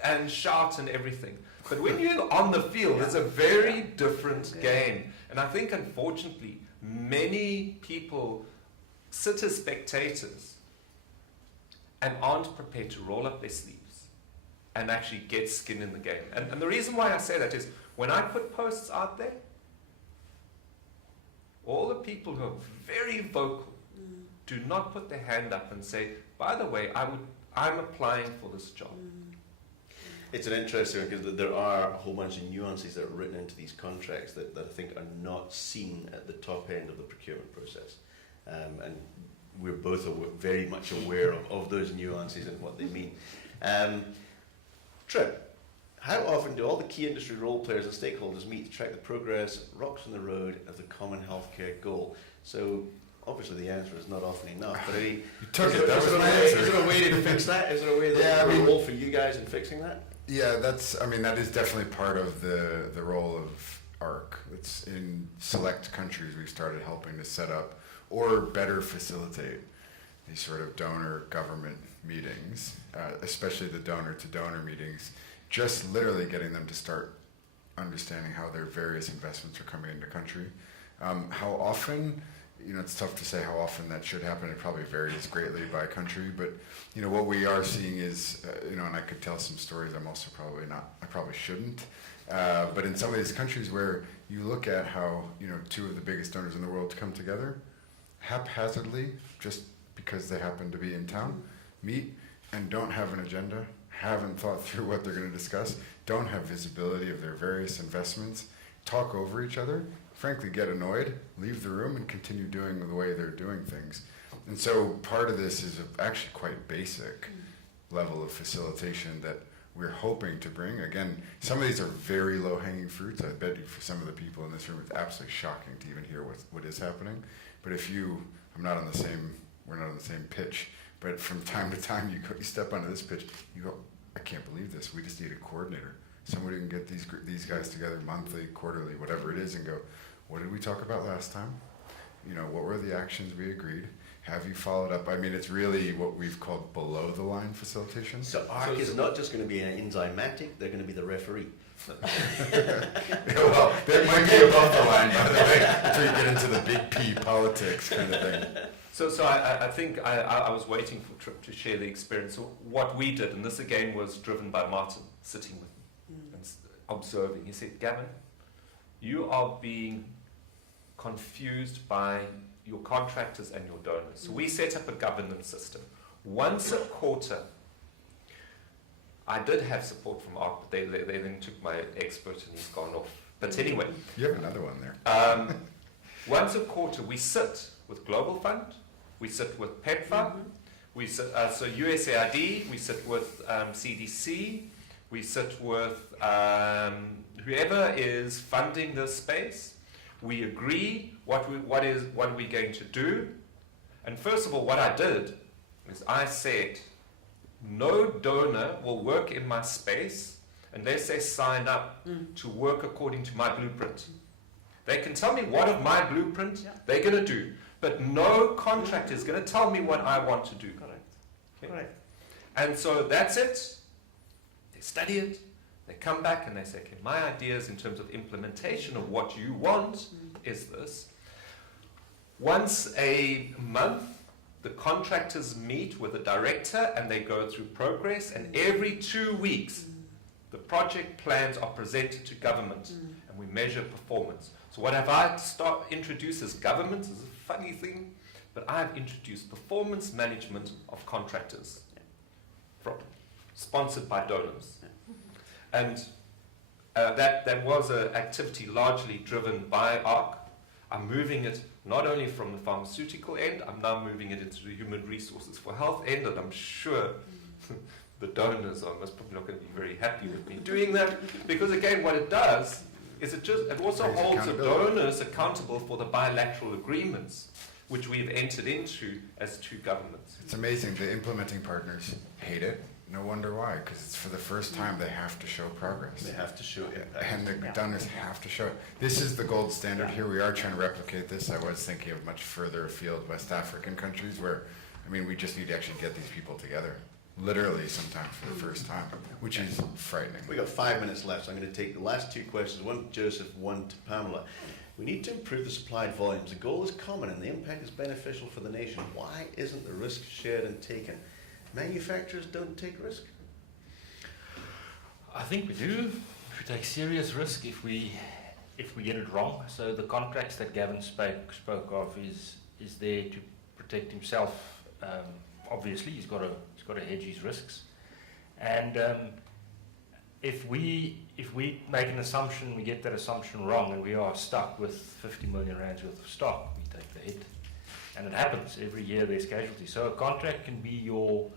and shout and everything. But when you're on the field, it's a very different game. And I think, unfortunately, many people sit as spectators and aren't prepared to roll up their sleeves and actually get skin in the game. And the reason why I say that is, when I put posts out there, all the people who are very vocal do not put their hand up and say, by the way, I'm applying for this job. It's an interesting one, because there are a whole bunch of nuances that are written into these contracts that I think are not seen at the top end of the procurement process. And we're both very much aware of those nuances and what they mean. Trip, how often do all the key industry role players and stakeholders meet to track the progress, rocks on the road of the common healthcare goal? So obviously the answer is not often enough, but You took it. That was my answer. Is there a way to fix that? Is there a way that a role for you guys in fixing that? Yeah, that is definitely part of the role of ARC. It's in select countries we've started helping to set up or better facilitate these sort of donor-government meetings, especially the donor-to-donor meetings, just literally getting them to start understanding how their various investments are coming into country. How often, it's tough to say how often that should happen. It probably varies greatly by country, but what we are seeing is, and I could tell some stories I probably shouldn't, but in some of these countries where you look at how, two of the biggest donors in the world come together, haphazardly, just because they happen to be in town, meet and don't have an agenda, haven't thought through what they're going to discuss, don't have visibility of their various investments, talk over each other, frankly get annoyed, leave the room and continue doing the way they're doing things. And so part of this is actually quite basic level of facilitation that we're hoping to bring. Again, some of these are very low-hanging fruits. I bet you for some of the people in this room, it's absolutely shocking to even hear what is happening. But we're not on the same pitch, but from time to time you step onto this pitch, you go, I can't believe this, we just need a coordinator. Somebody can get these guys together monthly, quarterly, whatever it is, and go, what did we talk about last time? What were the actions we agreed? Have you followed up? It's really what we've called below the line facilitation. So ARC is not just going to be an enzymatic, they're going to be the referee. Well, that might be above the line, by the way, until you get into the big P politics kind of thing. So I think I was waiting for Trip to share the experience. So what we did, and this again was driven by Martin, sitting with me and observing. He said, Gavin, you are being confused by your contractors and your donors. So we set up a governance system. Once a quarter, I did have support from ARC, but they then took my expert and he's gone off. But anyway. You have another one there. Once a quarter, we sit with Global Fund, we sit with PEPFAR, we sit, so USAID, we sit with CDC, we sit with whoever is funding this space. We agree what are we going to do. And first of all, what I did is I said, no donor will work in my space unless they sign up to work according to my blueprint. They can tell me what of my blueprint they're going to do, but no contractor is going to tell me what I want to do. Correct. Okay? Correct. And so that's it. They study it. They come back and they say, okay, my ideas in terms of implementation of what you want is this. Once a month, the contractors meet with the director and they go through progress, and every 2 weeks, the project plans are presented to government and we measure performance. So what have I introduced as government is a funny thing, but I've introduced performance management of contractors, sponsored by donors. And that was an activity largely driven by ARC. I'm moving it not only from the pharmaceutical end, I'm now moving it into the human resources for health end, and I'm sure the donors are most probably not going to be very happy with me doing that, because again, what it does is it also holds the donors accountable for the bilateral agreements which we've entered into as two governments. It's amazing. The implementing partners hate it. No wonder why, because it's for the first time they have to show progress. They have to show impact. And the donors have to show it. This is the gold standard here. We are trying to replicate this. I was thinking of much further afield, West African countries, where, I mean, we just need to actually get these people together. Literally sometimes for the first time, which is frightening. We got 5 minutes left, so I'm going to take the last two questions, one to Joseph, one to Pamela. We need to improve the supplied volumes. The goal is common and the impact is beneficial for the nation. Why isn't the risk shared and taken? Manufacturers don't take risk. I think we do. We take serious risk if we get it wrong. So the contracts that Gavin spoke of is there to protect himself. Obviously, he's got to hedge his risks. And if we make an assumption, we get that assumption wrong, and we are stuck with 50 million rands worth of stock, we take the hit. And it happens every year. There's casualties. So a contract can be your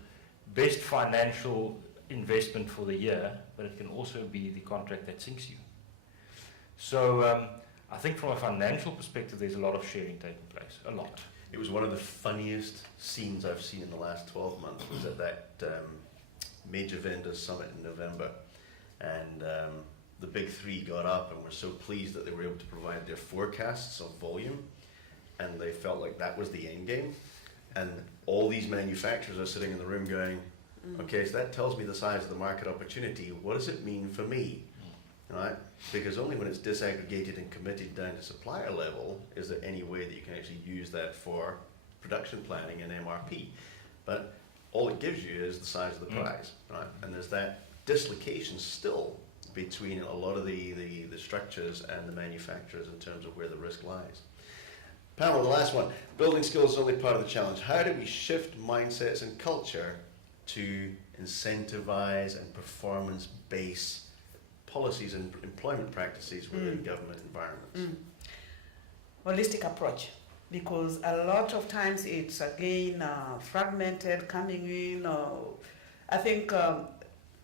best financial investment for the year, but it can also be the contract that sinks you. So I think from a financial perspective, there's a lot of sharing taking place, a lot. It was one of the funniest scenes I've seen in the last 12 months, was at that major vendors summit in November. And the big three got up and were so pleased that they were able to provide their forecasts of volume, and they felt like that was the end game. And all these manufacturers are sitting in the room going, okay, so that tells me the size of the market opportunity. What does it mean for me? Right? Because only when it's disaggregated and committed down to supplier level is there any way that you can actually use that for production planning and MRP. But all it gives you is the size of the prize, right? And there's that dislocation still between a lot of the structures and the manufacturers in terms of where the risk lies. Pamela, the last one. Building skills is only part of the challenge. How do we shift mindsets and culture to incentivize and performance-based policies and employment practices within government environments? Holistic approach, because a lot of times it's again fragmented, coming in. I think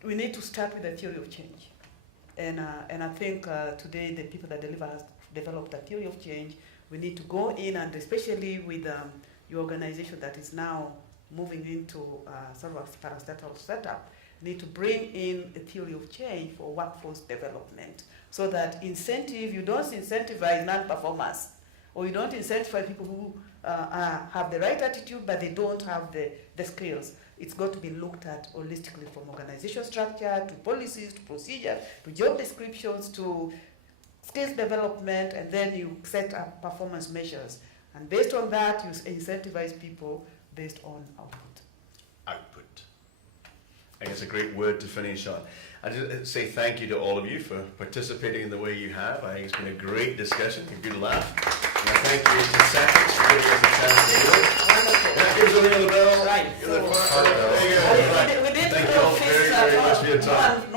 we need to start with the theory of change, and I think today the people that developed the theory of change, we need to go in, and especially with your organization that is now moving into sort of a parastatal setup, need to bring in a theory of change for workforce development, so that you don't incentivize non-performers, or you don't incentivize people who have the right attitude, but they don't have the skills. It's got to be looked at holistically, from organization structure to policies to procedures to job descriptions to skills development, and then you set up performance measures. And based on that, you incentivize people based on output. Output. I think it's a great word to finish on. I just say thank you to all of you for participating in the way you have. I think it's been a great discussion, a good laugh. And I thank you to Seconds for giving us a chance to do it. Wonderful. That gives a ring of the bell. Right. Give the So- clock. There you go. Right. We did Thank you all very, very much for your time. one